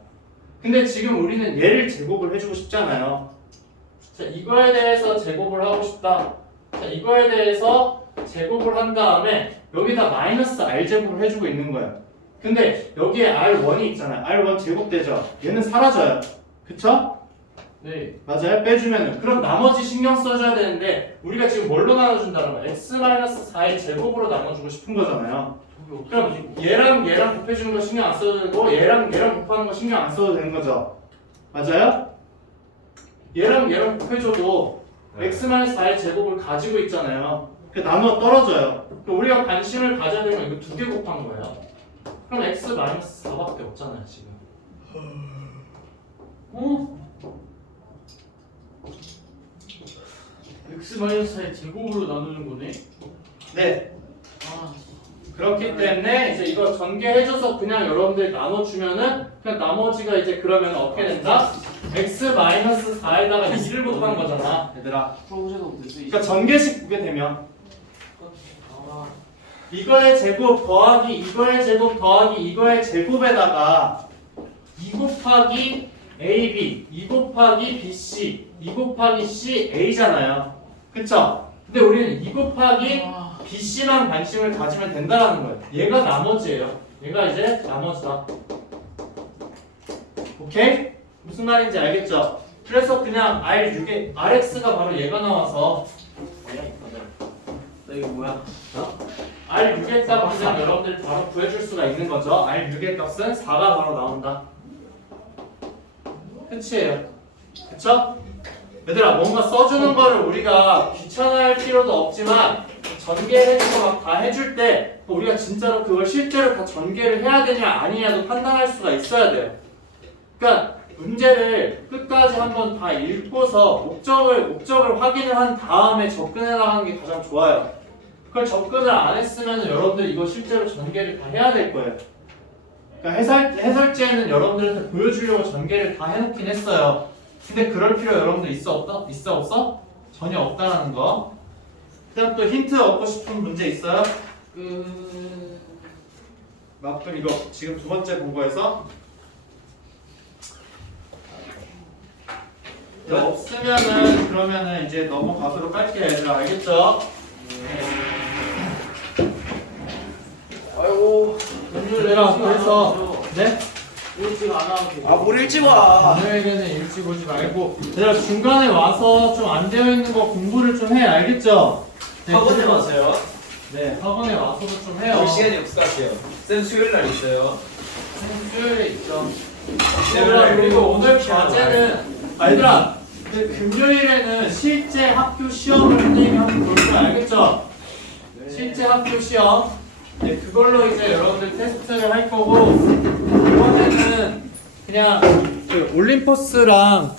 근데 지금 우리는 얘를 제곱을 해주고 싶잖아요. 자 이거에 대해서 제곱을 하고 싶다. 자 이거에 대해서 제곱을 한 다음에 여기다 마이너스 r 제곱을 해주고 있는 거예요. 근데 여기에 r1이 있잖아요. r1 제곱되죠. 얘는 사라져요. 그쵸? 네. 맞아요? 빼주면은 그럼 나머지 신경 써줘야 되는데 우리가 지금 뭘로 나눠준다는 거야? x-4의 제곱으로 나눠주고 싶은 거잖아요. 그럼 얘랑 곱해주는 거 신경 안 써도 되고 얘랑 곱하는 거 신경 안 써도 되는 거죠. 맞아요? 얘랑 곱해줘도 x-4의 제곱을 가지고 있잖아요. 그 나눠 떨어져요. 그럼 우리가 관심을 가져야 되는 건 이거 두 개 곱한 거예요. 그럼 x-4밖에 없잖아요 지금. x-4의 제곱으로 나누는 거네. 네. 아, 그렇기 때문에 이제 이거 전개해줘서 그냥 여러분들이 나눠주면은 그냥 나머지가 이제 그러면 어떻게 된다? x-4에다가 2를 곱한 거잖아 얘들아. 프로그램도 됐어. 그러니까 전개식 보게 되면 이거의 제곱 더하기 이거의 제곱 더하기 이거의 제곱에다가 2 곱하기 AB 2 곱하기 BC 2 곱하기 CA잖아요 그쵸? 근데 우리는 2 곱하기 BC만 관심을 가지면 된다는 거예요 얘가 나머지예요 얘가 이제 나머지다 오케이? 무슨 말인지 알겠죠? 그래서 그냥 R6에 RX가 바로 얘가 나와서 나 이거 뭐야? R6의 값은 그냥 여러분들이 바로 구해줄 수가 있는 거죠. R6의 값은 4가 바로 나온다. 끝이에요. 그쵸? 얘들아 뭔가 써주는 거를 우리가 귀찮아할 필요도 없지만 전개해주고 막 다 해줄 때 우리가 진짜로 그걸 실제로 다 전개를 해야 되냐 아니냐도 판단할 수가 있어야 돼요. 그러니까 문제를 끝까지 한번 다 읽고서 목적을 확인을 한 다음에 접근해 나가는 게 가장 좋아요. 그걸 접근을 안 했으면 여러분들 이거 실제로 전개를 다 해야 될 거예요. 그러니까 해설지에는 여러분들한테 보여주려고 전개를 다 해놓긴 했어요. 근데 그럴 필요 여러분들 있어 없다? 있어 없어? 전혀 없다라는 거. 그다음 또 힌트 얻고 싶은 문제 있어요? 나쁜 이거 지금 두 번째 본 거에서 없으면은 그러면은 이제 넘어가도록 할게요, 얘들아. 알겠죠? 아이고. 얘들아, 그래서 네? 일찍 안 하면 돼. 뭘 일찍 와. 오늘에는 일찍 오지 말고 얘들아 중간에 와서 좀 안 되어 있는 거 공부를 좀 해, 알겠죠? 네, 학원에 와서요. 네, 학원에 와서도 좀 해요. 올 시간이 없을 것 같아요. 쌤 수요일 날 있어요. 수요일에 있죠. 수요일날 그리고 오늘 시간 과제는 얘들아 금요일에는 실제 학교 시험을 선생님이 한번 볼 거야, 알겠죠? 실제 학교 시험. 네, 그걸로 이제 여러분들 테스트를 할 거고 이번에는 그냥 그 올림퍼스랑